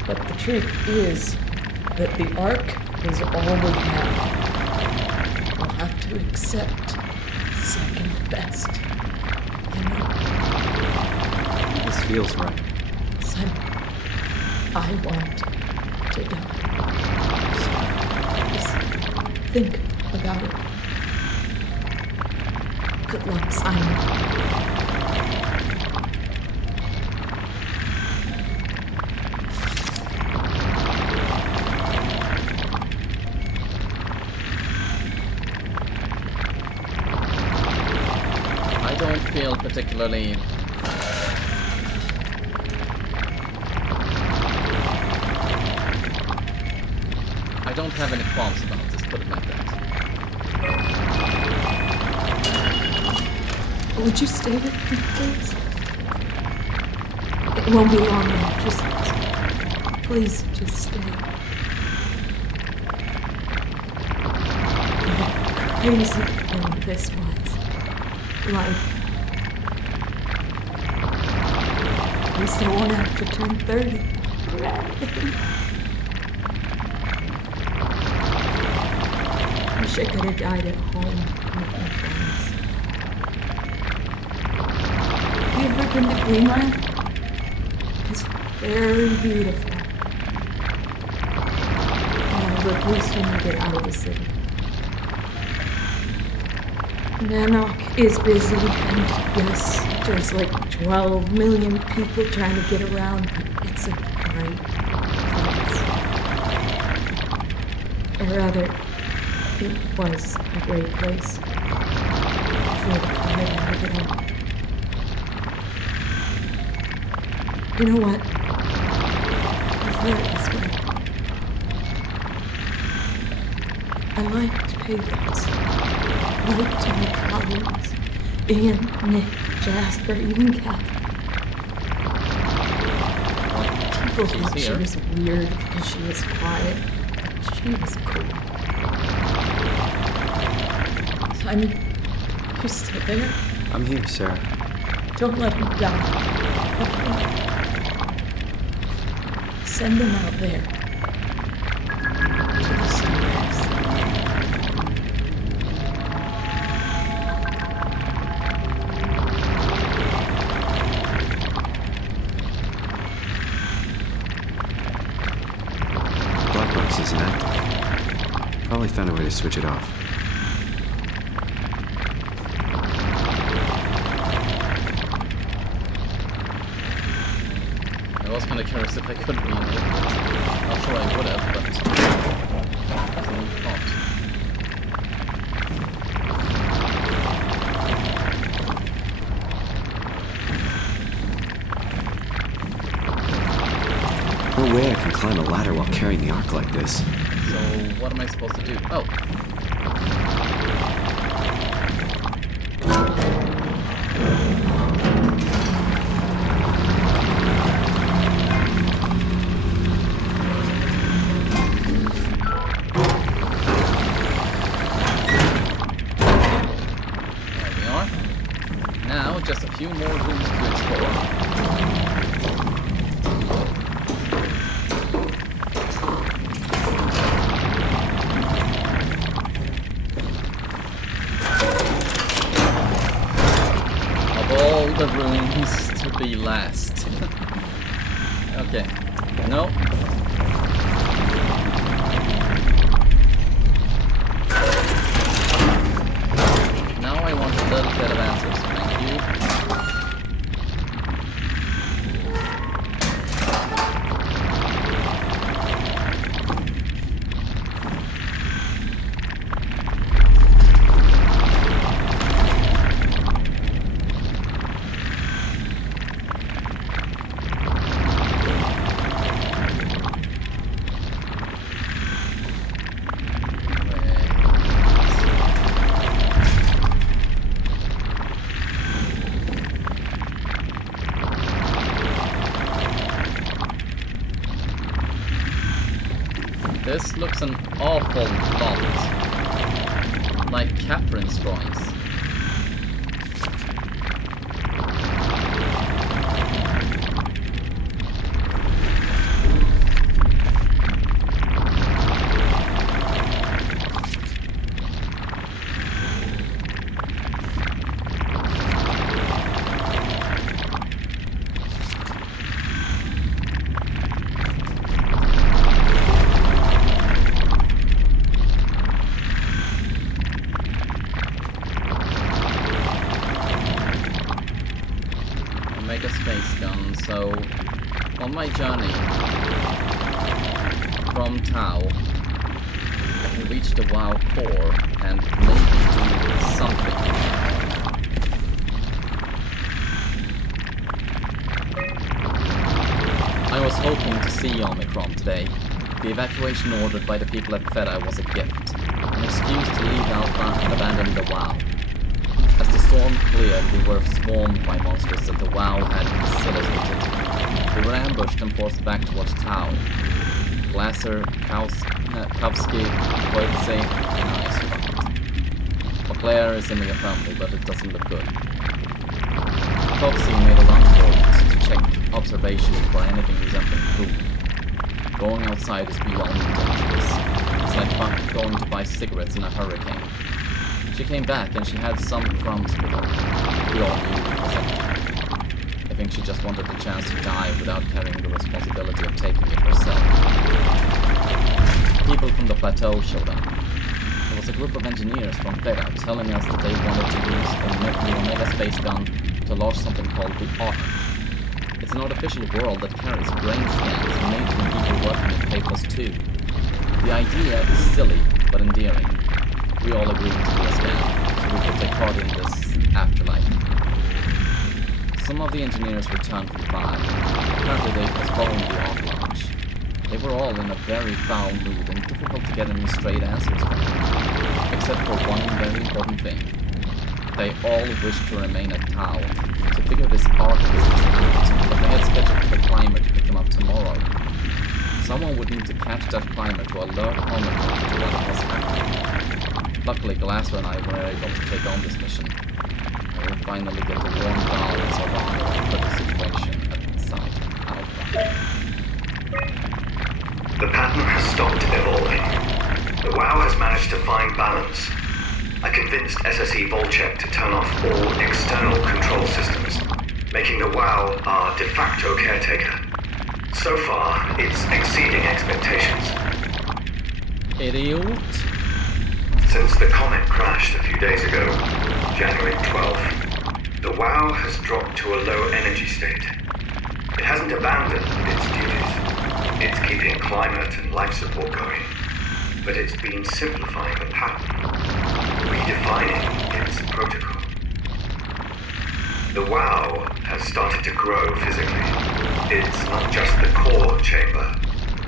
But the truth is that the Ark is all we have. We'll have to accept second best. You know? This feels right. Simon, I want to die. Just think about it. Good luck, Simon. I don't feel particularly I don't have any qualms about this, put it like that. Would you stay with me, please? It won't be long now. Please, just stay. What a crazy thing this was. Life. At least I won't have to turn 30. Hooray! Wish I could have died at home with my friends. Have you ever been to Greenland? It's very beautiful. But at least when you get out of the city. Nanook is busy, and yes, there's like 12 million people trying to get around, but it's a great place. Or rather, it was a great place before the comet ended it all. You know what? I prefer it this way. I liked payments. Liked my colleagues. Ian, Nick, Jasper, even Kathy. People thought she was weird because she was quiet, but she was cool. Simon, you still there? I'm here, Sarah. Don't let him die, okay? Send him out there. To the stars. Black box isn't active. Probably found a way to switch it off. I was kind of curious if I could re-enable it. Not sure I would have, but definitely thought. No way I can climb a ladder while carrying the ark like this. So what am I supposed to do? Oh. Just a few more rooms to explore. Of all the rooms to be last. Okay. No. Now I want a little bit of answers. Thank you. This looks an awful lot like Catherine's drawings. Make a space gun, so on my journey from Tau, I can reach the WoW core and maybe do something. I was hoping to see Omicron today. The evacuation ordered by the people at Feta was a gift, an excuse to leave Alpha and abandon the WoW. As the storm cleared, we were swarmed by monsters that the WoW had facilitated. We were ambushed and forced back towards Tau. Glasser, Kowski, Koitse, and I survived. Auclair is in the family, but it doesn't look good. Kowski made a run for it to check observation for anything resembling food. Going outside is beyond dangerous. It's like going to buy cigarettes in a hurricane. She came back and she had some crumbs with her. We all knew it was empty. I think she just wanted the chance to die without carrying the responsibility of taking it herself. People from the plateau showed up. There was a group of engineers from Theta telling us that they wanted to use the Omega space gun to launch something called the Ark. It's an artificial world that carries brain scans made from people working in Pathos 2. The idea is silly, but endearing. We all agreed to do a scan, so we could take part in this afterlife. Some of the engineers returned from Phi. Apparently they postponed the Ark launch. They were all in a very foul mood and difficult to get any straight answers from. Except for one very important thing. They all wished to remain at Tau to figure this Ark business out, but they had scheduled the climber to pick them up tomorrow. Someone would need to catch that climber to alert Omicron to what was happening. Luckily, Glasser and I were able to take on this mission. I will finally get to warn Dahl and Savannah of the critical situation at Site Alpha. The pattern has stopped evolving. The WoW has managed to find balance. I convinced SSE Volcheck to turn off all external control systems, making the WoW our de facto caretaker. So far, it's exceeding expectations. Idiot. Since the comet crashed a few days ago, January 12th, the WoW has dropped to a low energy state. It hasn't abandoned its duties. It's keeping climate and life support going, but it's been simplifying the pattern, redefining its protocol. The WoW has started to grow physically. It's not just the core chamber.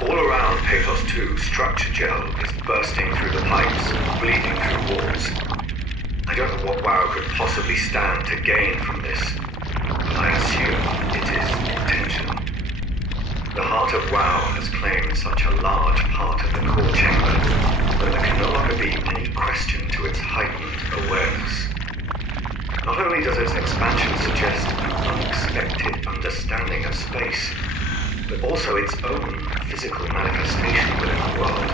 All around Pathos 2, structure gel is bursting through the pipes, bleeding through walls. I don't know what WoW could possibly stand to gain from this, but I assume it is intentional. The heart of WoW has claimed such a large part of the core chamber that there can no longer be any question to its heightened awareness. Not only does its expansion suggest an unexpected understanding of space, but also its own physical manifestation within the world.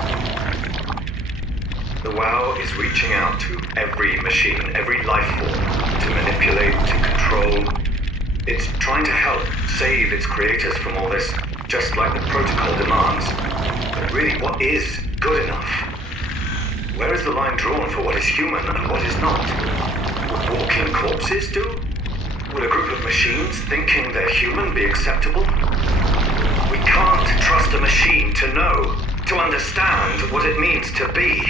The WoW is reaching out to every machine, every life form, to manipulate, to control. It's trying to help save its creators from all this, just like the protocol demands. But really, what is good enough? Where is the line drawn for what is human and what is not? Would walking corpses do? Would a group of machines thinking they're human be acceptable? We can't trust a machine to know, to understand what it means to be.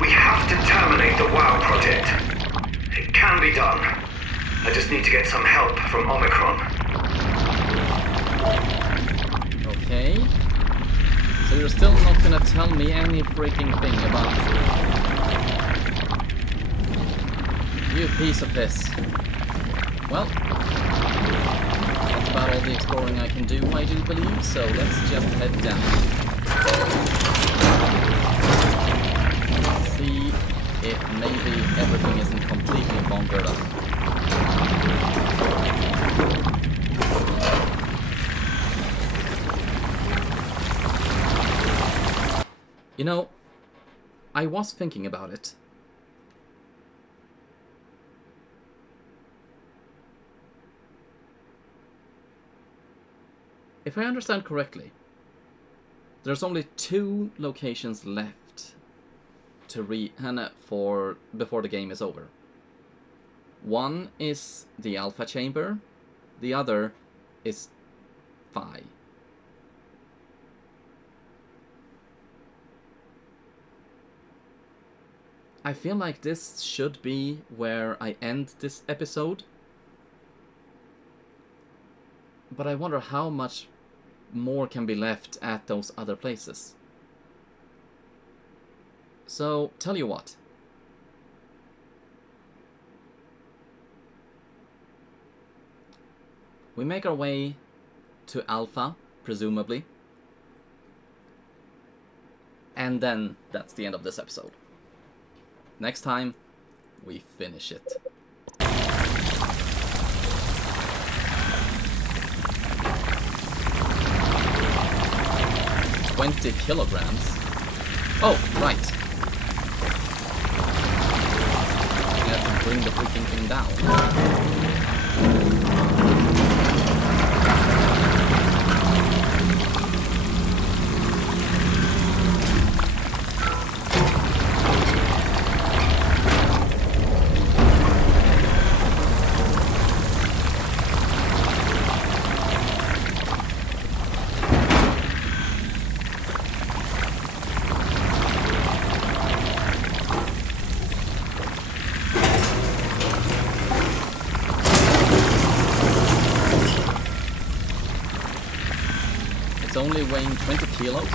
We have to terminate the WoW project. It can be done. I just need to get some help from Omicron. Okay. So you're still not gonna tell me any freaking thing about... You piece of piss. Well, that's about all the exploring I can do, I do believe, so let's just head down. See if maybe everything isn't completely bunkered up. You know, I was thinking about it. If I understand correctly, there's only 2 locations left to before the game is over. One is the Alpha Chamber, the other is Phi. I feel like this should be where I end this episode. But I wonder how much more can be left at those other places. So, tell you what. We make our way to Alpha, presumably. And then that's the end of this episode. Next time, we finish it. 20 kilograms. Oh, right. We have to bring the freaking thing down. Only weighing 20 kilos.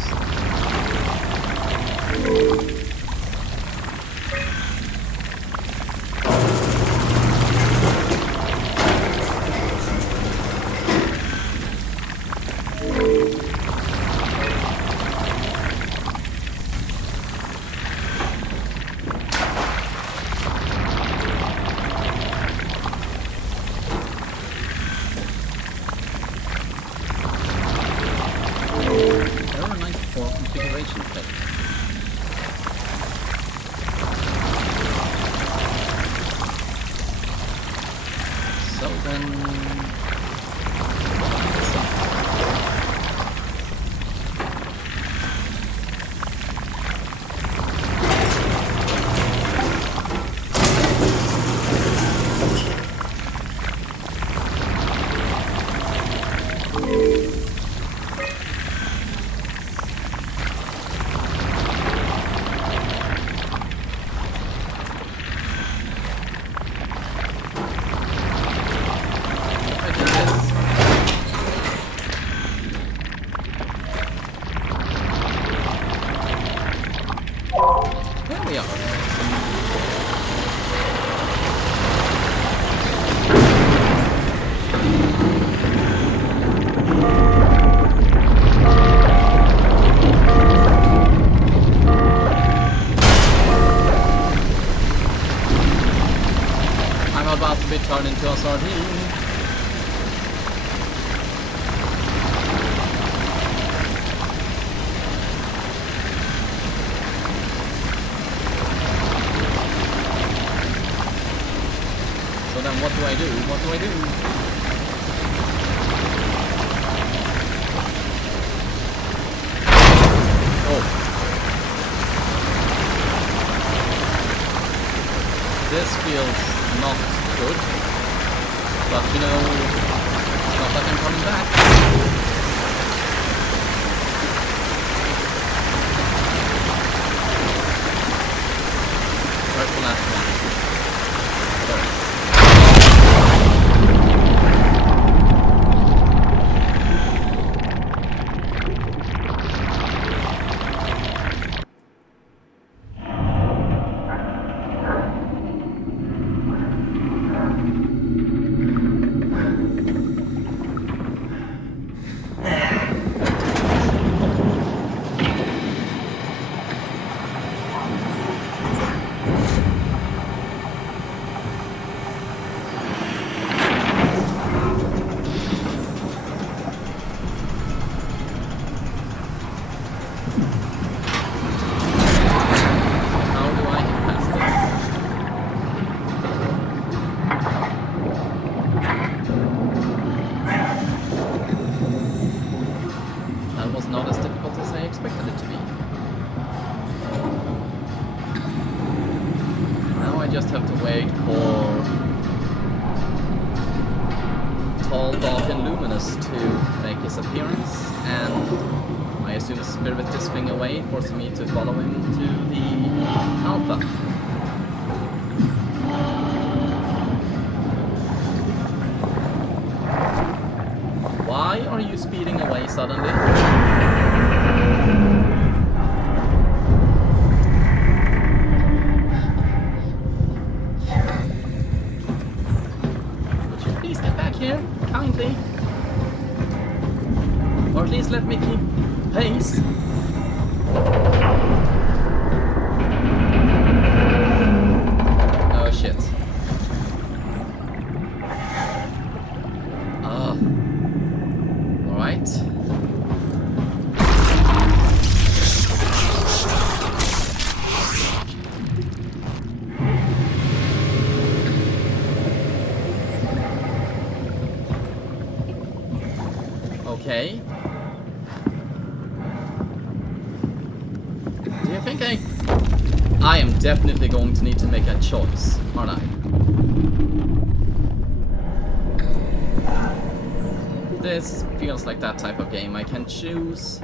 Turn into a sardine. So then what do I do? What do I do? Oh. This feels not good. But you know, it's not like I'm coming back. Where's the last one? There. just have to wait for Tall, Dark and Luminous to make his appearance, and I assume spirit this thing away, forcing me to follow him to the Alpha. Why are you speeding away suddenly? Would you please get back here? here, kindly. Or at least let me keep pace. Oh shit. Alright. Okay. Do you think I am definitely going to need to make a choice, aren't I? This feels like that type of game. I can choose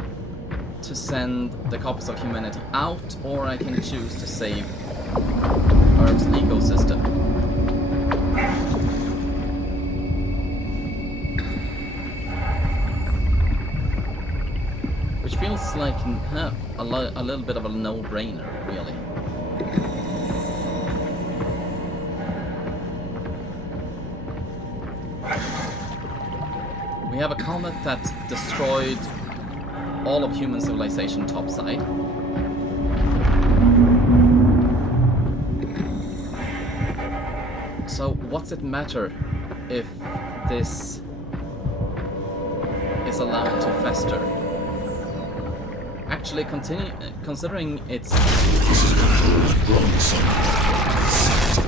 to send the copies of humanity out, or I can choose to save Earth's ecosystem. Which feels like a little bit of a no-brainer, really. We have a comet that destroyed all of human civilization topside. So what's it matter if this is allowed to fester? Actually, considering it's... This is wrong, Soma.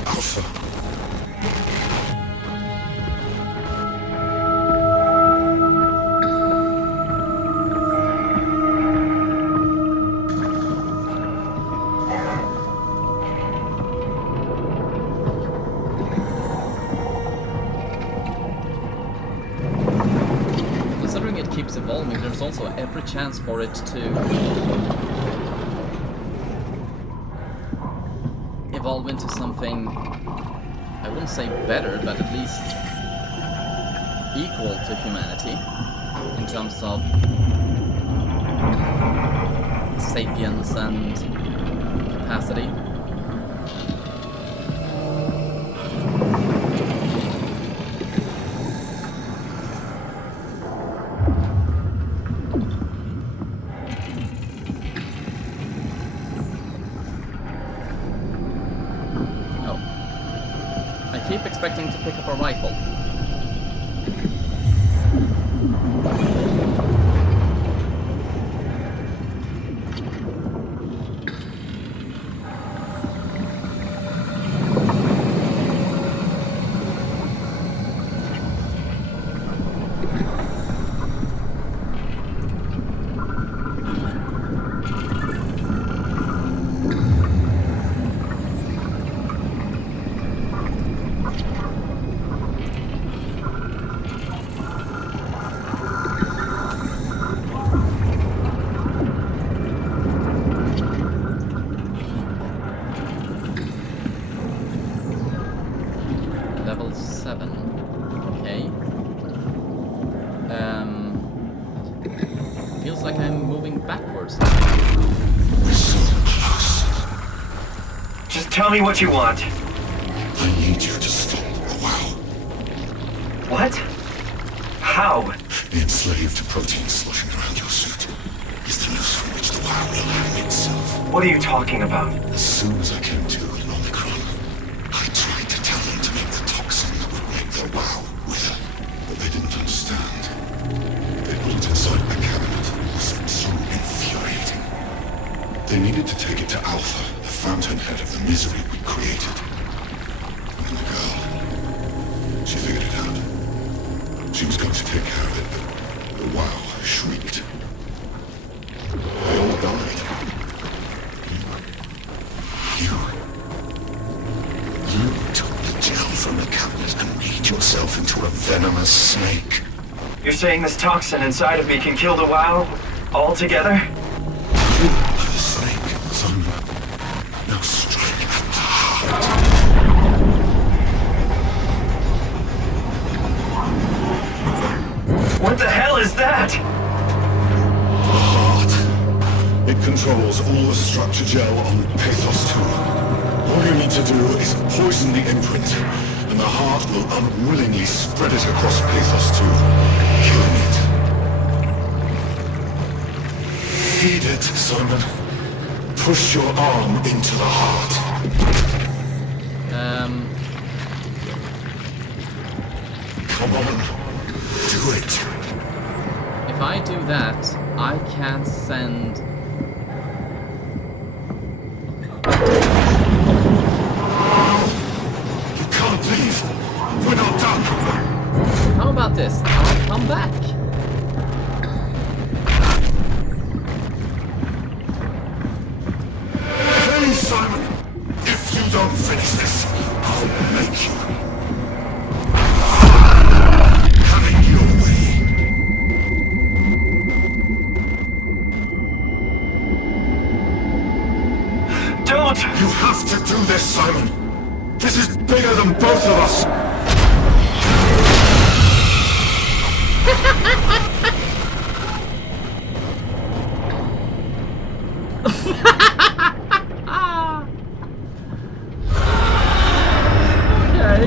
Alpha. Considering it keeps evolving, there's also every chance for it to evolve into something, I wouldn't say better, but at least equal to humanity in terms of sapience and capacity. I keep expecting to pick up a rifle. Level 7. Okay. Feels like I'm moving backwards. Just tell me what you want. I need you to stop a while. What? How? The enslaved protein sloshing around your suit is the noose from which the WoW will hang itself. What are you talking about? As soon as I came to in Omicron, I tried to tell them to make the toxin that would make their WoW wither, but they didn't understand. They put it inside a cabinet. It was so infuriating. They needed to take it to Alpha, the fountainhead of the misery we created. And then the girl, she figured it out. She was going to take care of it, but the WoW shrieked. They all died. You took the gel from the cabinet and made yourself into a venomous snake. You're saying this toxin inside of me can kill the WoW altogether? You are the snake, Soma. Now strike at the heart. What the hell is that? The heart. It controls all the structure gel on Pathos 2. All you need to do is poison the imprint, and the heart will unwillingly spread it across Pathos too, killing it. Feed it, Simon. Push your arm into the heart. Come on. Do it. If I do that, I can send... You can't leave. We're not done. How about this? I'll come back. Please, Simon. If you don't finish this, I'll make you. Coming your way. Don't! You have to do this, Simon. This is bigger than both of us. Okay.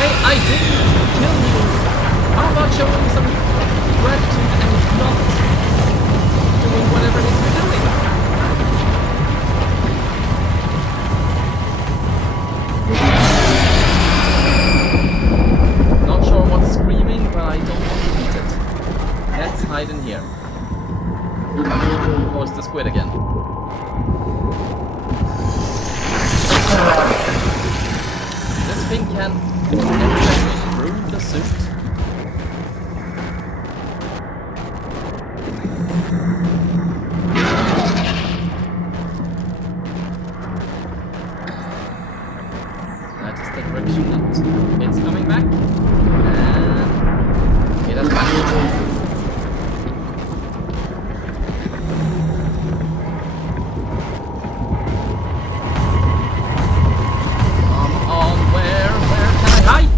Hey, I didn't kill you. How about showing some gratitude and not doing whatever it is you're doing? Not sure what's screaming, but I don't want to eat it. Let's hide in here. Oh, it's the squid again. This thing can enter through the suit. That is the direction that it's coming back. And it has back. Come on, where can I hide?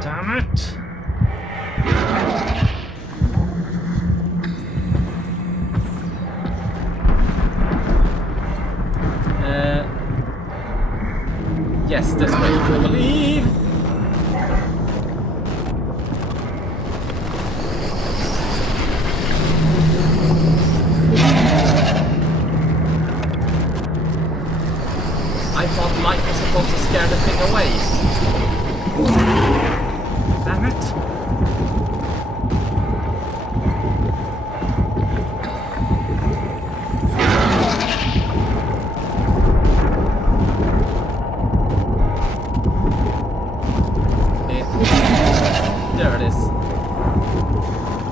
Damn it! Yes, this way, I believe. I thought light was supposed to scare the thing away. Damn it. There it is.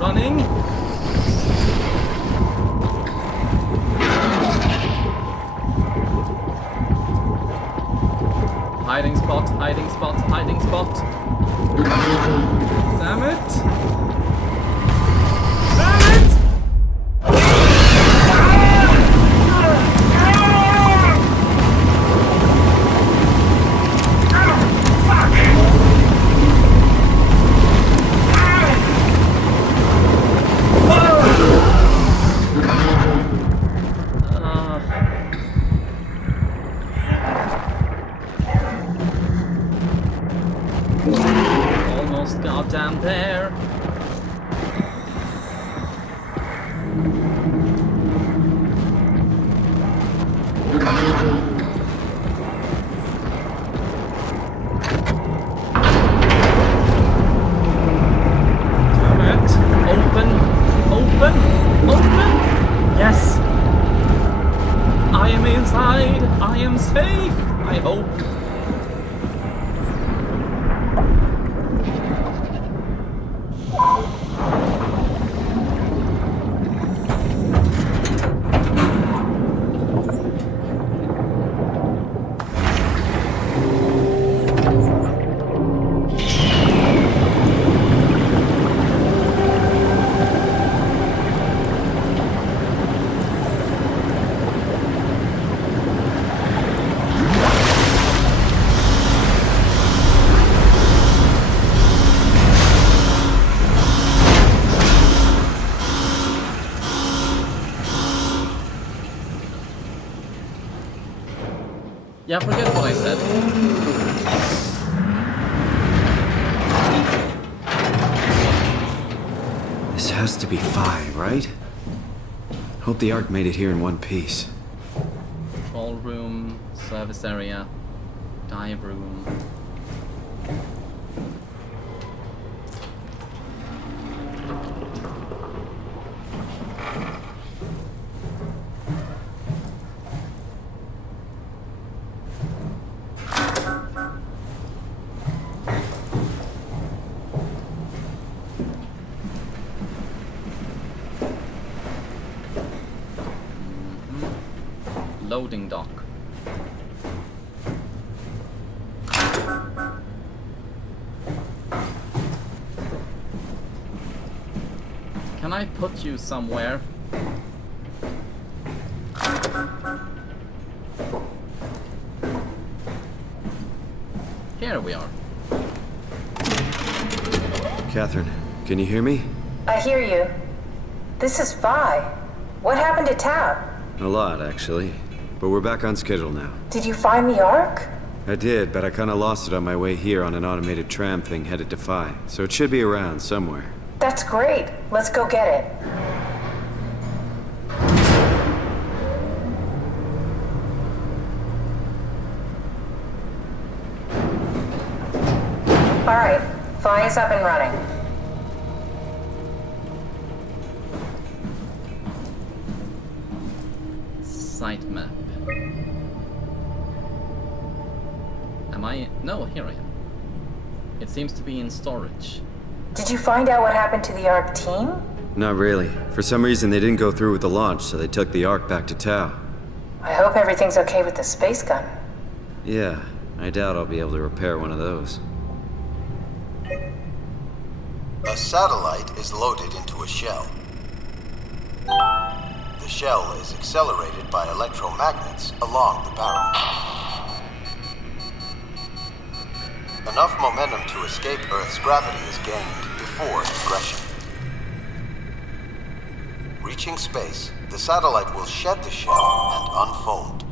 Running. Hiding spot, hiding spot, hiding spot. Damn it. Damn it! Almost goddamn there. Yeah, forget what I said. This has to be Phi, right? Hope the Ark made it here in one piece. Control room, service area, dive room. Loading dock. Can I put you somewhere? Here we are. Catherine, can you hear me? I hear you. This is Phi. What happened to Tab? A lot, actually. But we're back on schedule now. Did you find the Ark? I did, but I kinda lost it on my way here on an automated tram thing headed to Phi. So it should be around somewhere. That's great. Let's go get it. All right, Phi is up and running. Site map. Am I? No, here I am. It seems to be in storage. Did you find out what happened to the Ark team? Not really. For some reason, they didn't go through with the launch, so they took the Ark back to Tau. I hope everything's okay with the space gun. Yeah, I doubt I'll be able to repair one of those. A satellite is loaded into a shell. The shell is accelerated by electromagnets along the barrel. Enough momentum to escape Earth's gravity is gained before ingression. Reaching space, the satellite will shed the shell and unfold.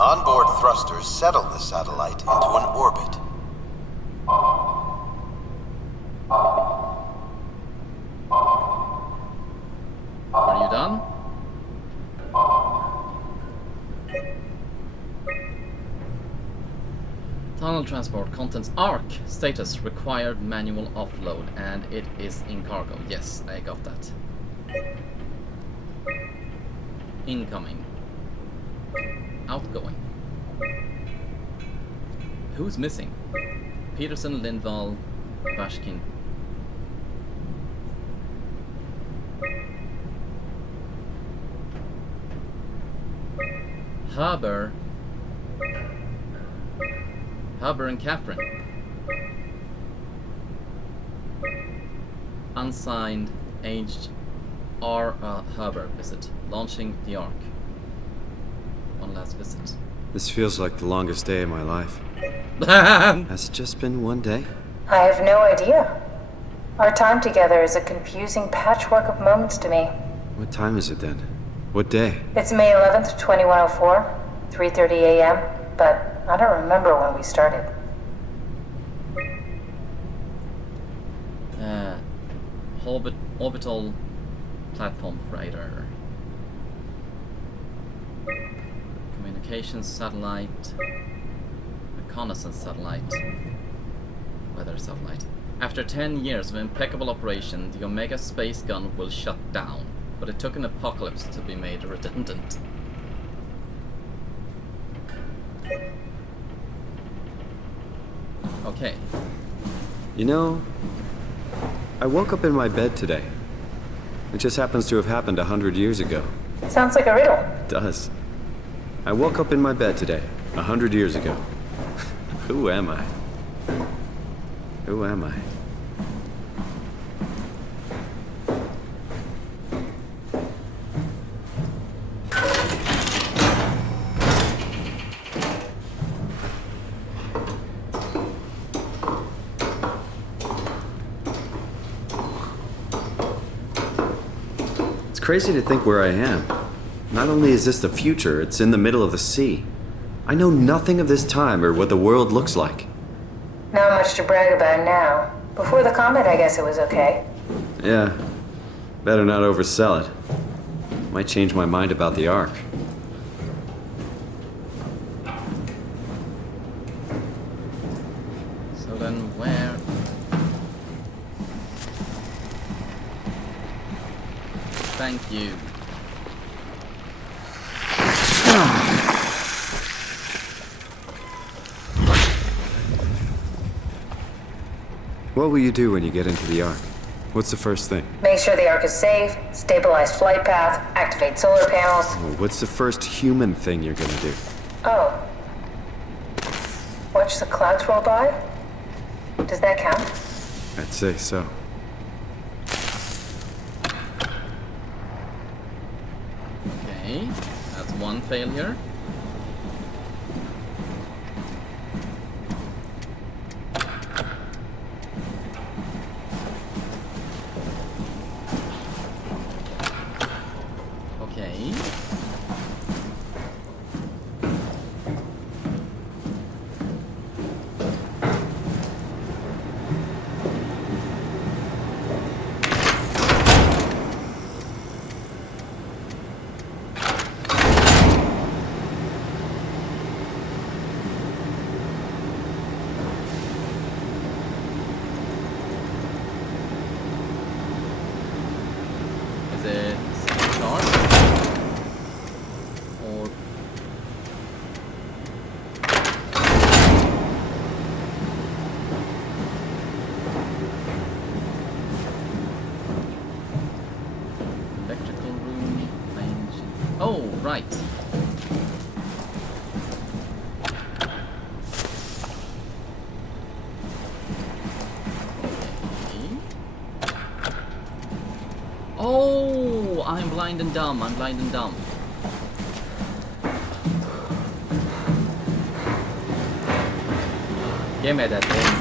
Onboard thrusters settle the satellite into an orbit. Are you done? Tunnel transport contents Ark. Status required manual offload, and it is in cargo. Yes, I got that. Incoming. Outgoing. Who's missing? Peterson, Lindvall, Bashkin. Haber and Catherine. Unsigned, aged R. Haber visit. Launching the Ark. One last visit. This feels like the longest day of my life. Has it just been one day? I have no idea. Our time together is a confusing patchwork of moments to me. What time is it then? What day? It's May 11th, 2104, 3:30 a.m., but I don't remember when we started. Orbital platform freighter. Communications satellite. Reconnaissance satellite. Weather satellite. After 10 years of impeccable operation, the Omega space gun will shut down, but it took an apocalypse to be made redundant. Okay. You know, I woke up in my bed today. It just happens to have happened 100 years ago. Sounds like a riddle. It does. I woke up in my bed today, 100 years ago. Who am I? Who am I? It's crazy to think where I am. Not only is this the future, it's in the middle of the sea. I know nothing of this time or what the world looks like. Not much to brag about now. Before the comet, I guess it was okay. Yeah. Better not oversell it. Might change my mind about the Ark. So then where... Thank you. What will you do when you get into the Ark? What's the first thing? Make sure the Ark is safe, stabilize flight path, activate solar panels. Oh, what's the first human thing you're gonna do? Oh. Watch the clouds roll by? Does that count? I'd say so. Okay, that's one failure. Okay. Is it charged? Or... Electrical room, range... Oh, right. Okay. Oh, I'm blind and dumb. I'm blind and dumb. Give me that thing.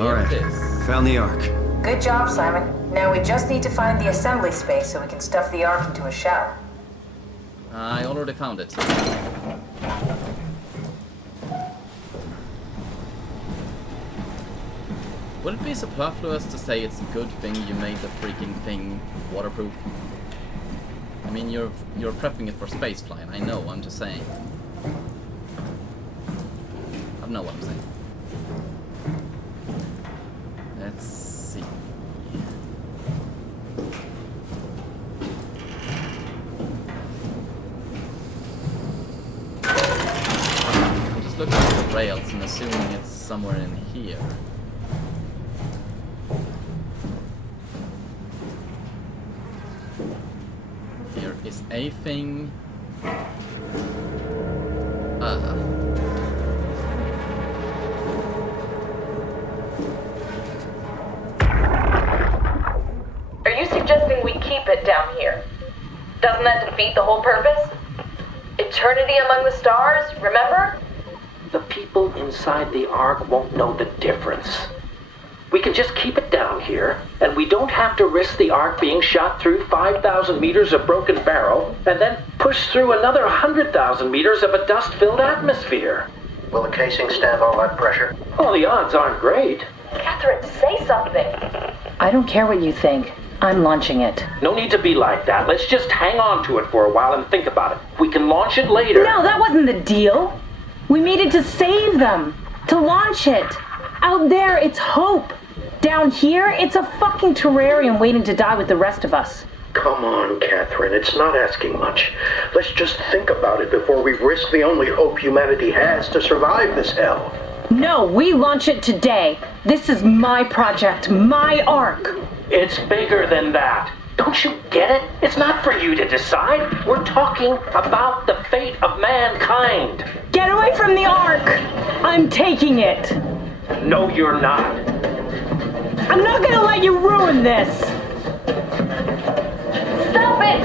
All right, Here it is. found the Ark. Good job, Simon. Now we just need to find the assembly space so we can stuff the Ark into a shell. I already found it. Would it be superfluous to say it's a good thing you made the freaking thing waterproof? I mean, you're prepping it for spaceflight. I know. I'm just saying. I don't know what I'm saying. Let's see. I'm just looking at the rails and assuming it's somewhere in here. Here is a thing. Are you suggesting we keep it down here? Doesn't that defeat the whole purpose? Eternity among the stars, remember? The people inside the Ark won't know the difference. We can just keep it down here, and we don't have to risk the Ark being shot through 5,000 meters of broken barrel, and then push through another 100,000 meters of a dust-filled atmosphere. Will the casing stand all that pressure? Well, the odds aren't great. Catherine, say something. I don't care what you think. I'm launching it. No need to be like that. Let's just hang on to it for a while and think about it. We can launch it later. No, that wasn't the deal. We made it to save them. To launch it. Out there, it's hope. Down here, it's a fucking terrarium waiting to die with the rest of us. Come on, Catherine. It's not asking much. Let's just think about it before we risk the only hope humanity has to survive this hell. No, we launch it today. This is my project, my Ark. It's bigger than that. Don't you get it? It's not for you to decide. We're talking about the fate of mankind. Get away from the Ark! I'm taking it. No, you're not. I'm not gonna let you ruin this! Stop it!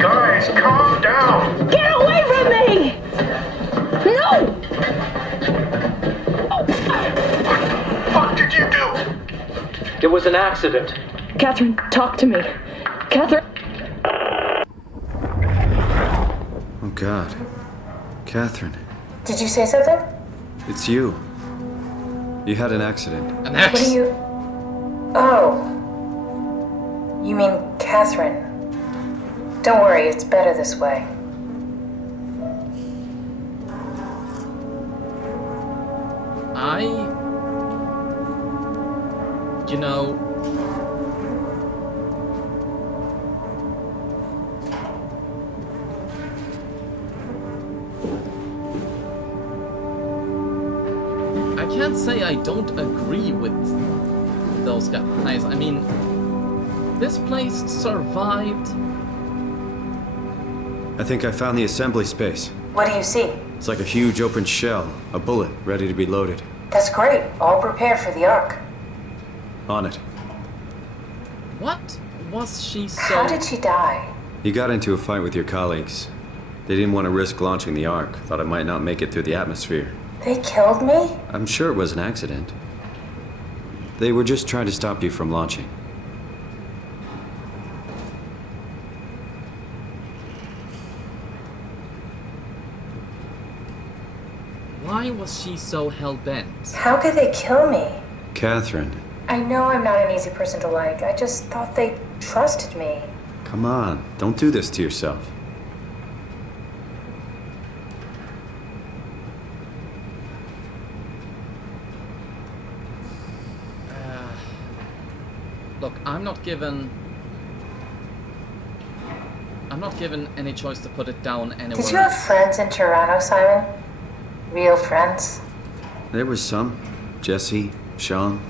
Guys, calm down! Get away from me! No! What did you do? It was an accident. Catherine, talk to me. Catherine. Oh, God. Catherine, Did you say something? it's you. You had an accident. An What axe. do you... Oh. You mean Catherine. Don't worry, it's better this way. You know... I can't say I don't agree with those guys. I mean, this place survived. I think I found the assembly space. What do you see? It's like a huge open shell, a bullet ready to be loaded. That's great. All prepared for the Ark. On it. What was she so... How did she die? You got into a fight with your colleagues. They didn't want to risk launching the Ark. Thought it might not make it through the atmosphere. They killed me? I'm sure it was an accident. They were just trying to stop you from launching. Why was she so hell-bent? How could they kill me? Catherine, I know I'm not an easy person to like. I just thought they trusted me. come on. Don't do this to yourself. Look, I'm not given any choice to put it down anywhere Did you have else. friends in Toronto, Simon? Real friends? There was some. Jesse, Sean,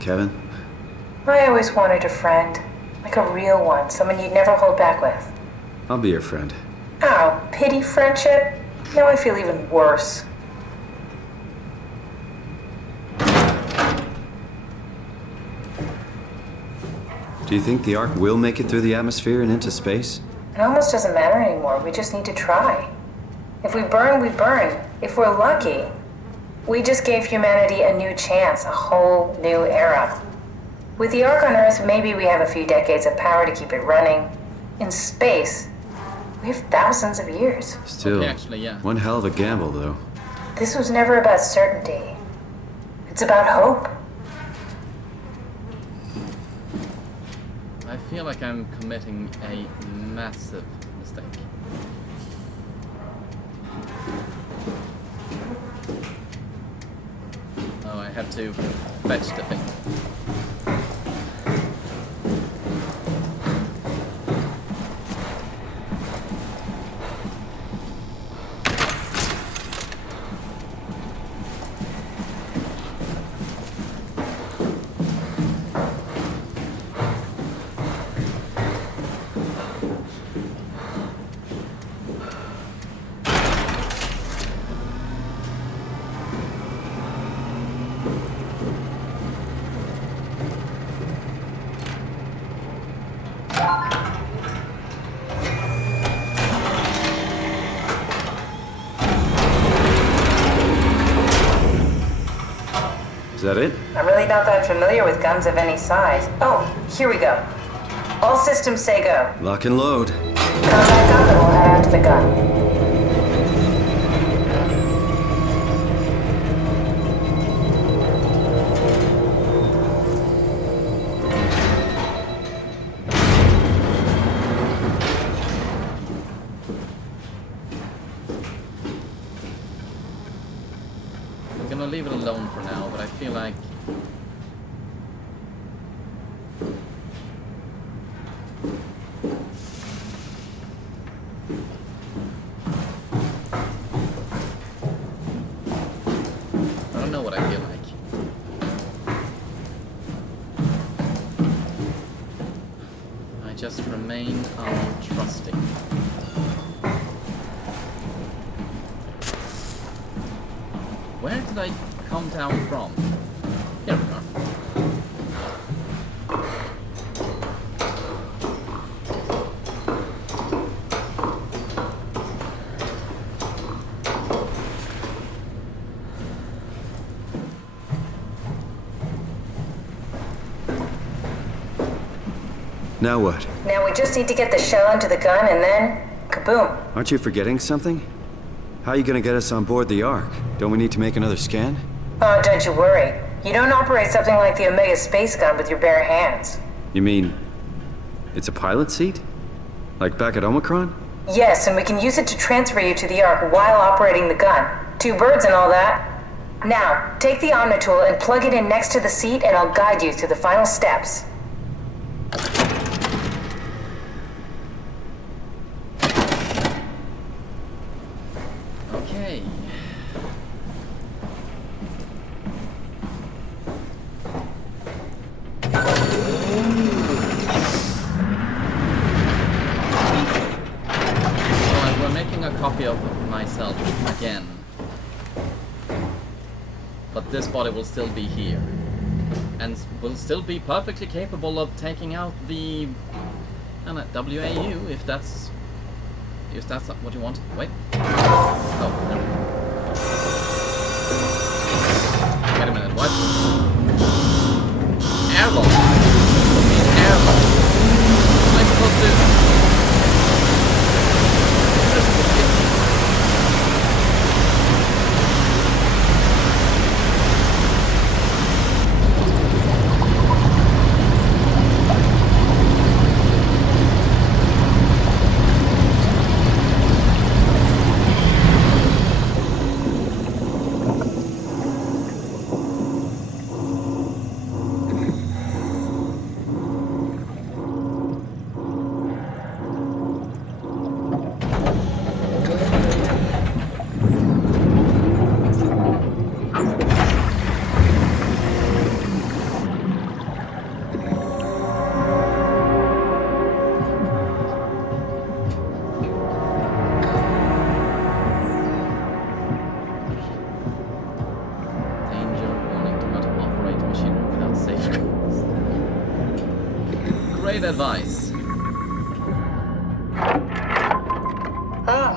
Kevin. I always wanted a friend. Like a real one. Someone you'd never hold back with. I'll be your friend. Oh, pity friendship? Now I feel even worse. Do you think the Ark will make it through the atmosphere and into space? It almost doesn't matter anymore. We just need to try. If we burn, we burn. If we're lucky, we just gave humanity a new chance, a whole new era. With the Ark on Earth, maybe we have a few decades of power to keep it running. In space, we have thousands of years. Still, Okay, actually, yeah. one hell of a gamble, though. This was never about certainty. It's about hope. I feel like I'm committing a massive mistake. Oh, I have to fetch the thing. Is that it? I'm really not that familiar with guns of any size. Oh, here we go. All systems say go. Lock and load. Come back up and we'll head out to the gun. I'm gonna leave it alone for now, but I feel like... I don't know what I feel like. I just remain untrusting. Where did I come come down from? Here we are. Now what? Now we just need to get the shell into the gun and then, kaboom. Aren't you forgetting something? How are you gonna get us on board the Ark? Don't we need to make another scan? Oh, don't you worry. You don't operate something like the Omega space gun with your bare hands. You mean, it's a pilot seat? Like back at Omicron? Yes, and we can use it to transfer you to the Ark while operating the gun. 2 birds and all that. Now, take the Omnitool and plug it in next to the seat and I'll guide you through the final steps. Okay. So we're making a copy of myself again. But this body will still be here. And will still be perfectly capable of taking out the WAU if that's what you want. Wait. Oh, no. Wait a minute, what? Airlock. Airlock. What am I supposed to do? Great advice. Oh.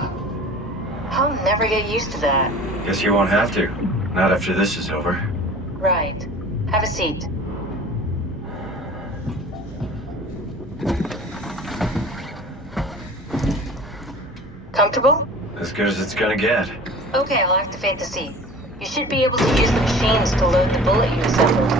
I'll never get used to that. Guess you won't have to. Not after this is over. Right. Have a seat. Comfortable? As good as it's gonna get. Okay, I'll activate the seat. You should be able to use the machines to load the bullet you assembled.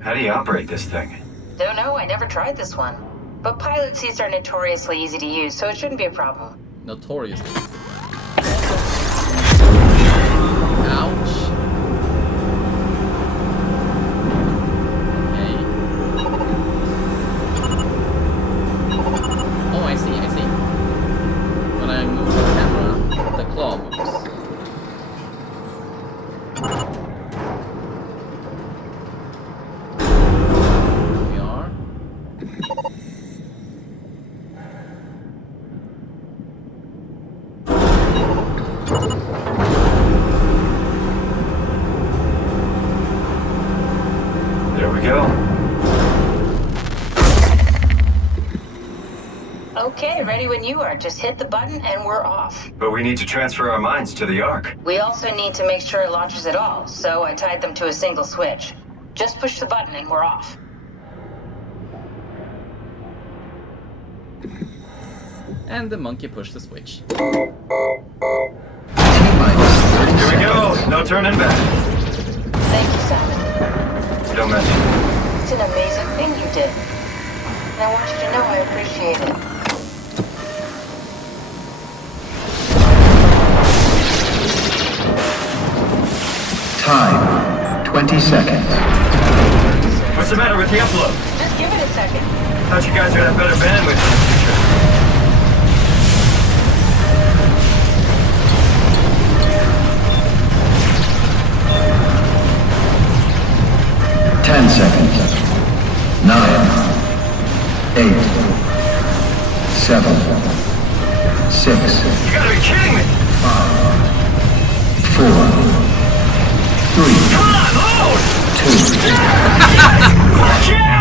How do you operate this thing? Don't know, I never tried this one. But pilot seats are notoriously easy to use, so it shouldn't be a problem. Notoriously. Ouch. Okay. Oh, I see. When I move the camera, the claw moves. Here we are. There we go. Okay, ready when you are. Just hit the button and we're off. But we need to transfer our minds to the Ark. We also need to make sure it launches at all, so I tied them to a single switch. Just push the button and we're off. And the monkey pushed the switch. Here we go. No turning back. Thank you, Simon. Don't mention it. It's an amazing thing you did. And I want you to know I appreciate it. Time, 20 seconds. What's the matter with the upload? Just give it a second. Thought you guys would have better bandwidth in the future. 10 seconds. 9, 8, 7, 6. You gotta be kidding me! 5, Yeah,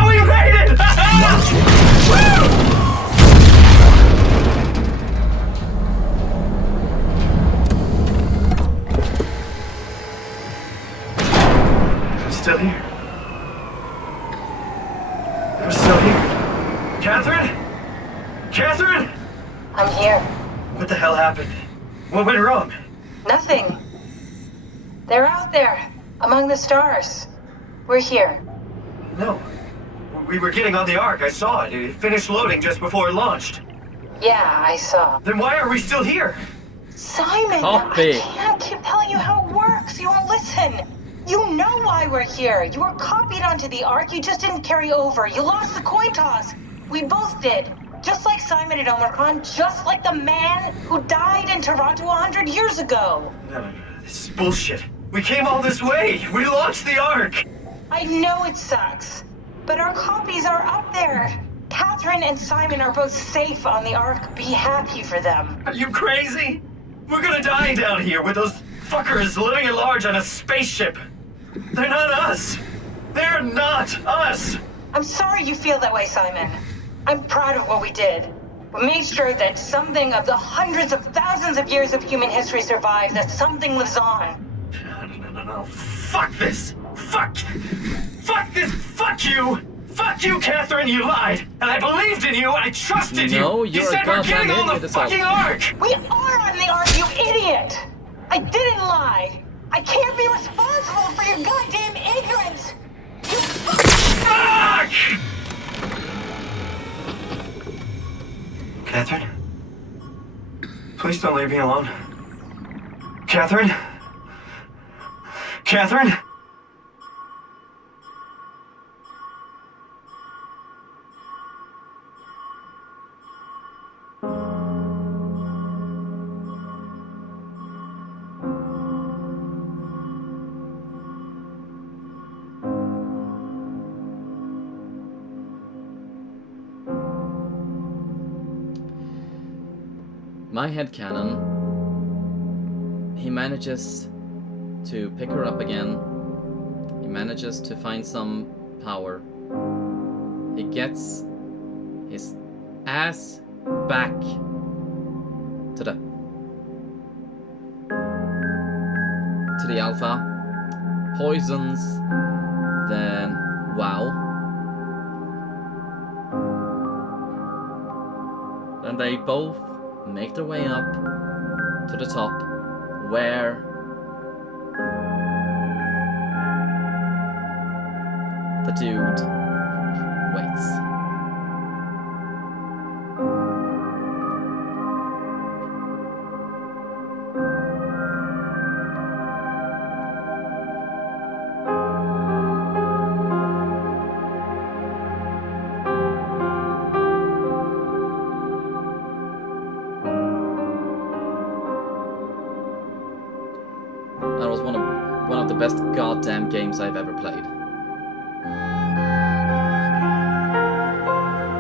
we made it! I'm still here. I'm still here. Catherine? Catherine? I'm here. What the hell happened? What went wrong? Nothing. They're out there, among the stars. We're here. No. We were getting on the Ark. I saw it. It finished loading just before it launched. Yeah, I saw. Then why are we still here? Simon, Copy. I can't keep telling you how it works. You won't listen. You know why we're here. You were copied onto the Ark. You just didn't carry over. You lost the coin toss. We both did. Just like Simon at Omicron, just like the man who died in Toronto 100 years ago. No, this is bullshit. We came all this way. We launched the Ark. I know it sucks, but our copies are up there. Catherine and Simon are both safe on the Ark. Be happy for them. Are you crazy? We're gonna die down here with those fuckers living at large on a spaceship. They're not us. They're not us. I'm sorry you feel that way, Simon. I'm proud of what we did. We made sure that something of the hundreds of thousands of years of human history survives, that something lives on. No. Fuck this. Fuck this. Fuck you. Fuck you, Catherine. You lied. And I believed in you. I trusted you. No, You you're said a we're getting goddamn on the idiot, fucking Ark. We are on the Ark, you idiot! I didn't lie. I can't be responsible for your goddamn ignorance. You Fuck! Catherine? Please don't leave me alone. Catherine? Catherine? My headcanon, he manages to pick her up again. He manages to find some power. He gets his ass back to the Alpha, poisons the WoW, and they both make their way up to the top where the dude waits. That was one of the best goddamn games I've ever played.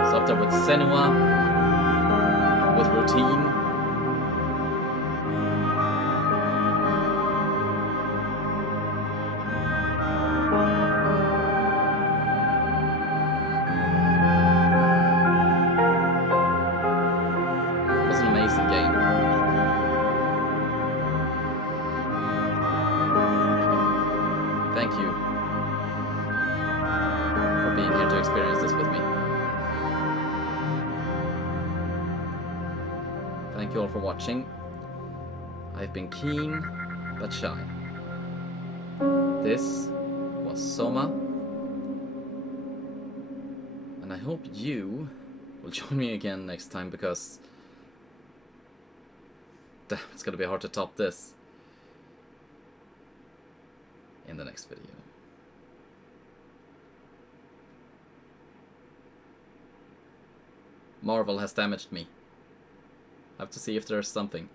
It's up there with Senua, with Routine. It was an amazing game. Thank you for being here to experience this with me. Thank you all for watching. I've been keen but shy. This was Soma, and I hope you will join me again next time, because damn, it's gonna be hard to top this in the next video. Marvel has damaged me. I have to see if there's something.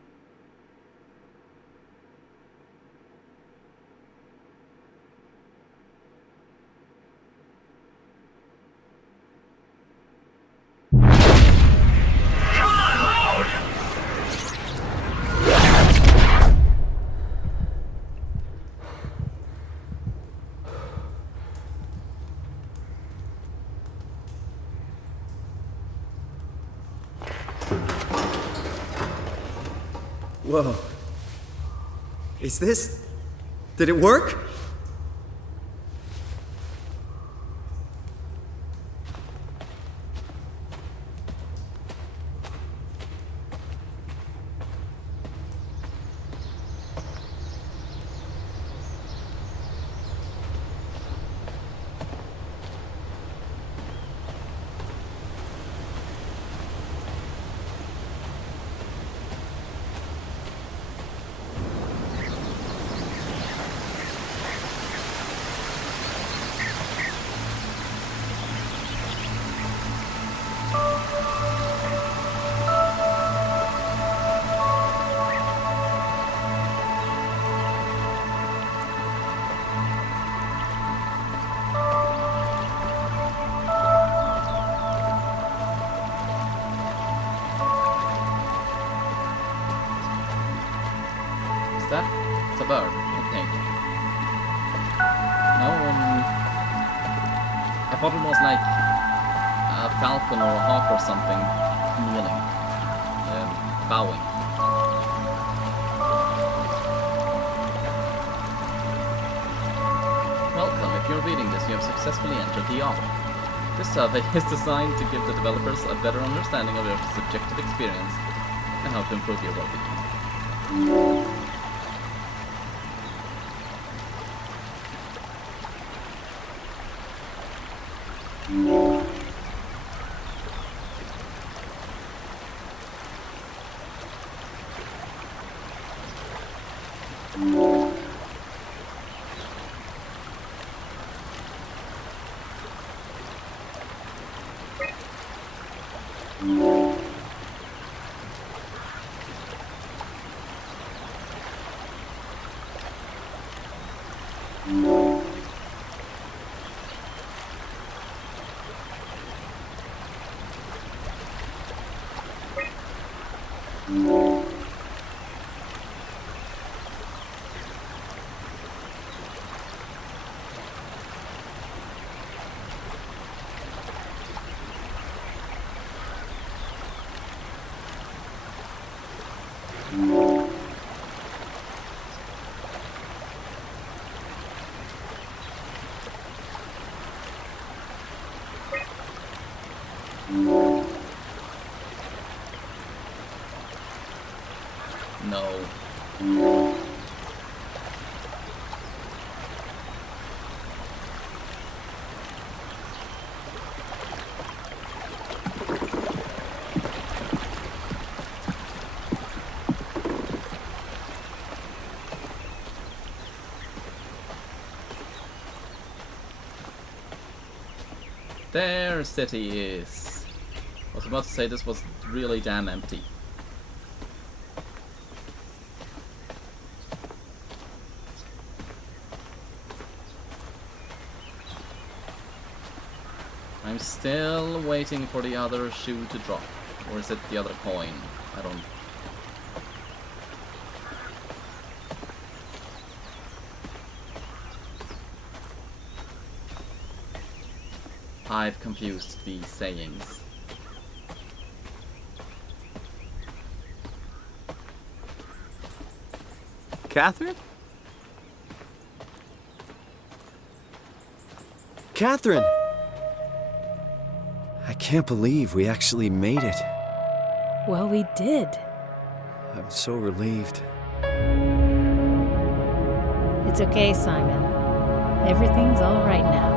Whoa. Is this... Did it work? It's a bird. Okay. No, I thought it was like a falcon or a hawk or something kneeling, bowing. Welcome. If you're reading this, you have successfully entered the Ark. This survey is designed to give the developers a better understanding of your subjective experience and how to improve your well-being. No. Their city is... I was about to say this was really damn empty. I'm still waiting for the other shoe to drop. Or is it the other coin? I don't... I've confused these sayings. Catherine? Catherine! I can't believe we actually made it. Well, we did. I'm so relieved. It's okay, Simon. Everything's all right now.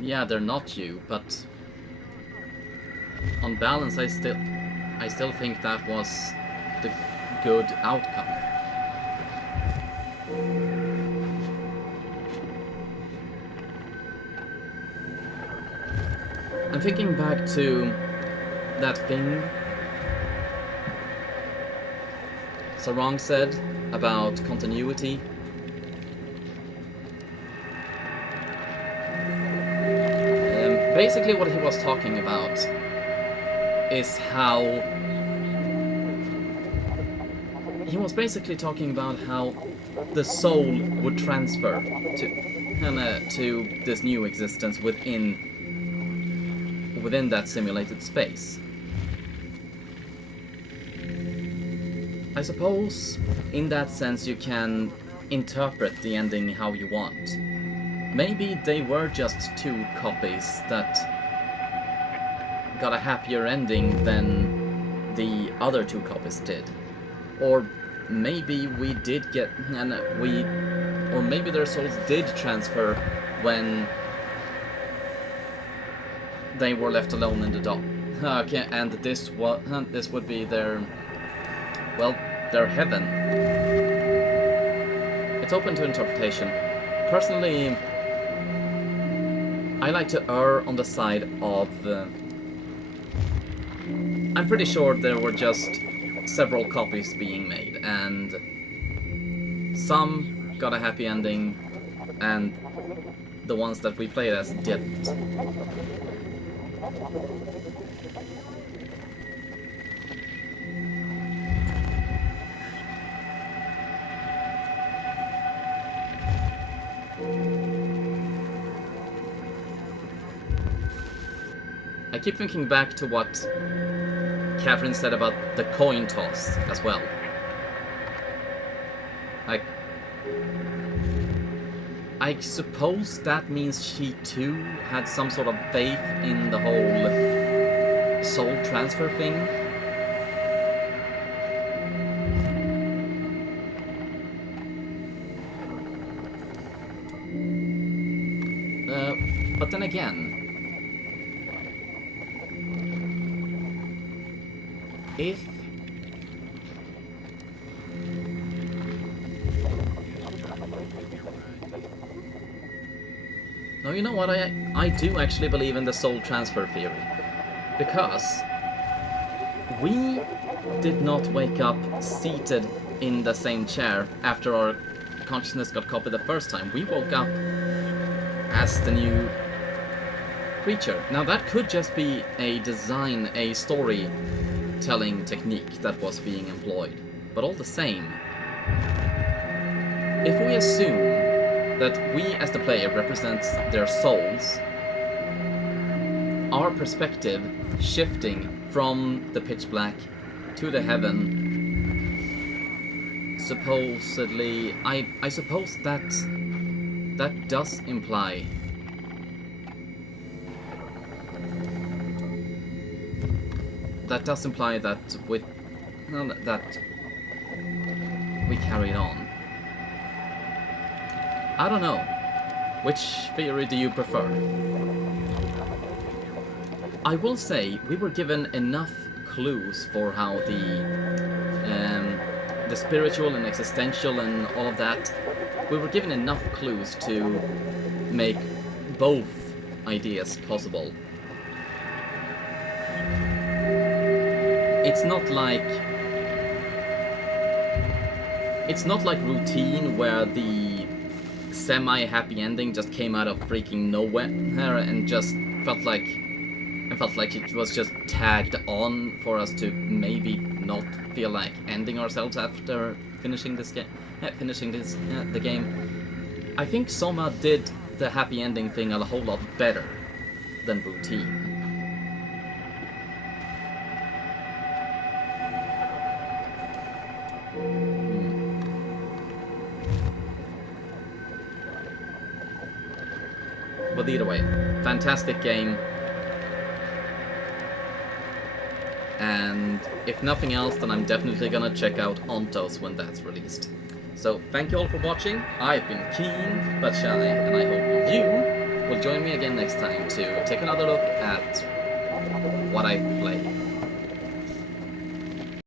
yeah, they're not you, but on balance, I still think that was the good outcome. I'm thinking back to that thing Sarang said about continuity. Basically what he was talking about is how he was basically talking about how the soul would transfer to this new existence within that simulated space. I suppose in that sense you can interpret the ending how you want. Maybe they were just two copies that got a happier ending than the other two copies did. Or maybe we did get, or maybe their souls did transfer when they were left alone in the dock. Okay, and this would be their, well, their heaven. It's open to interpretation. Personally, I like to err on the side of... I'm pretty sure there were just several copies being made, and some got a happy ending, and the ones that we played as didn't. I keep thinking back to what Catherine said about the coin toss as well. Like, I suppose that means she too had some sort of faith in the whole soul transfer thing. But then again, if no, you know what, I do actually believe in the soul transfer theory, because we did not wake up seated in the same chair after our consciousness got copied the first time. We woke up as the new creature. Now that could just be a design, a storytelling technique that was being employed. But all the same, if we assume that we as the player represents their souls, our perspective shifting from the pitch black to the heaven, supposedly, I suppose that does imply that that we carried on. I don't know. Which theory do you prefer? I will say we were given enough clues for how the spiritual and existential and all of that. We were given enough clues to make both ideas possible. It's not like routine where the semi-happy ending just came out of freaking nowhere and just felt like it was just tagged on for us to maybe not feel like ending ourselves after finishing the game. I think Soma did the happy ending thing a whole lot better than routine. But either way, fantastic game. And if nothing else, then I'm definitely gonna check out Ontos when that's released. So thank you all for watching. I've been Keen but Shy, and I hope you will will join me again next time to take another look at what I play.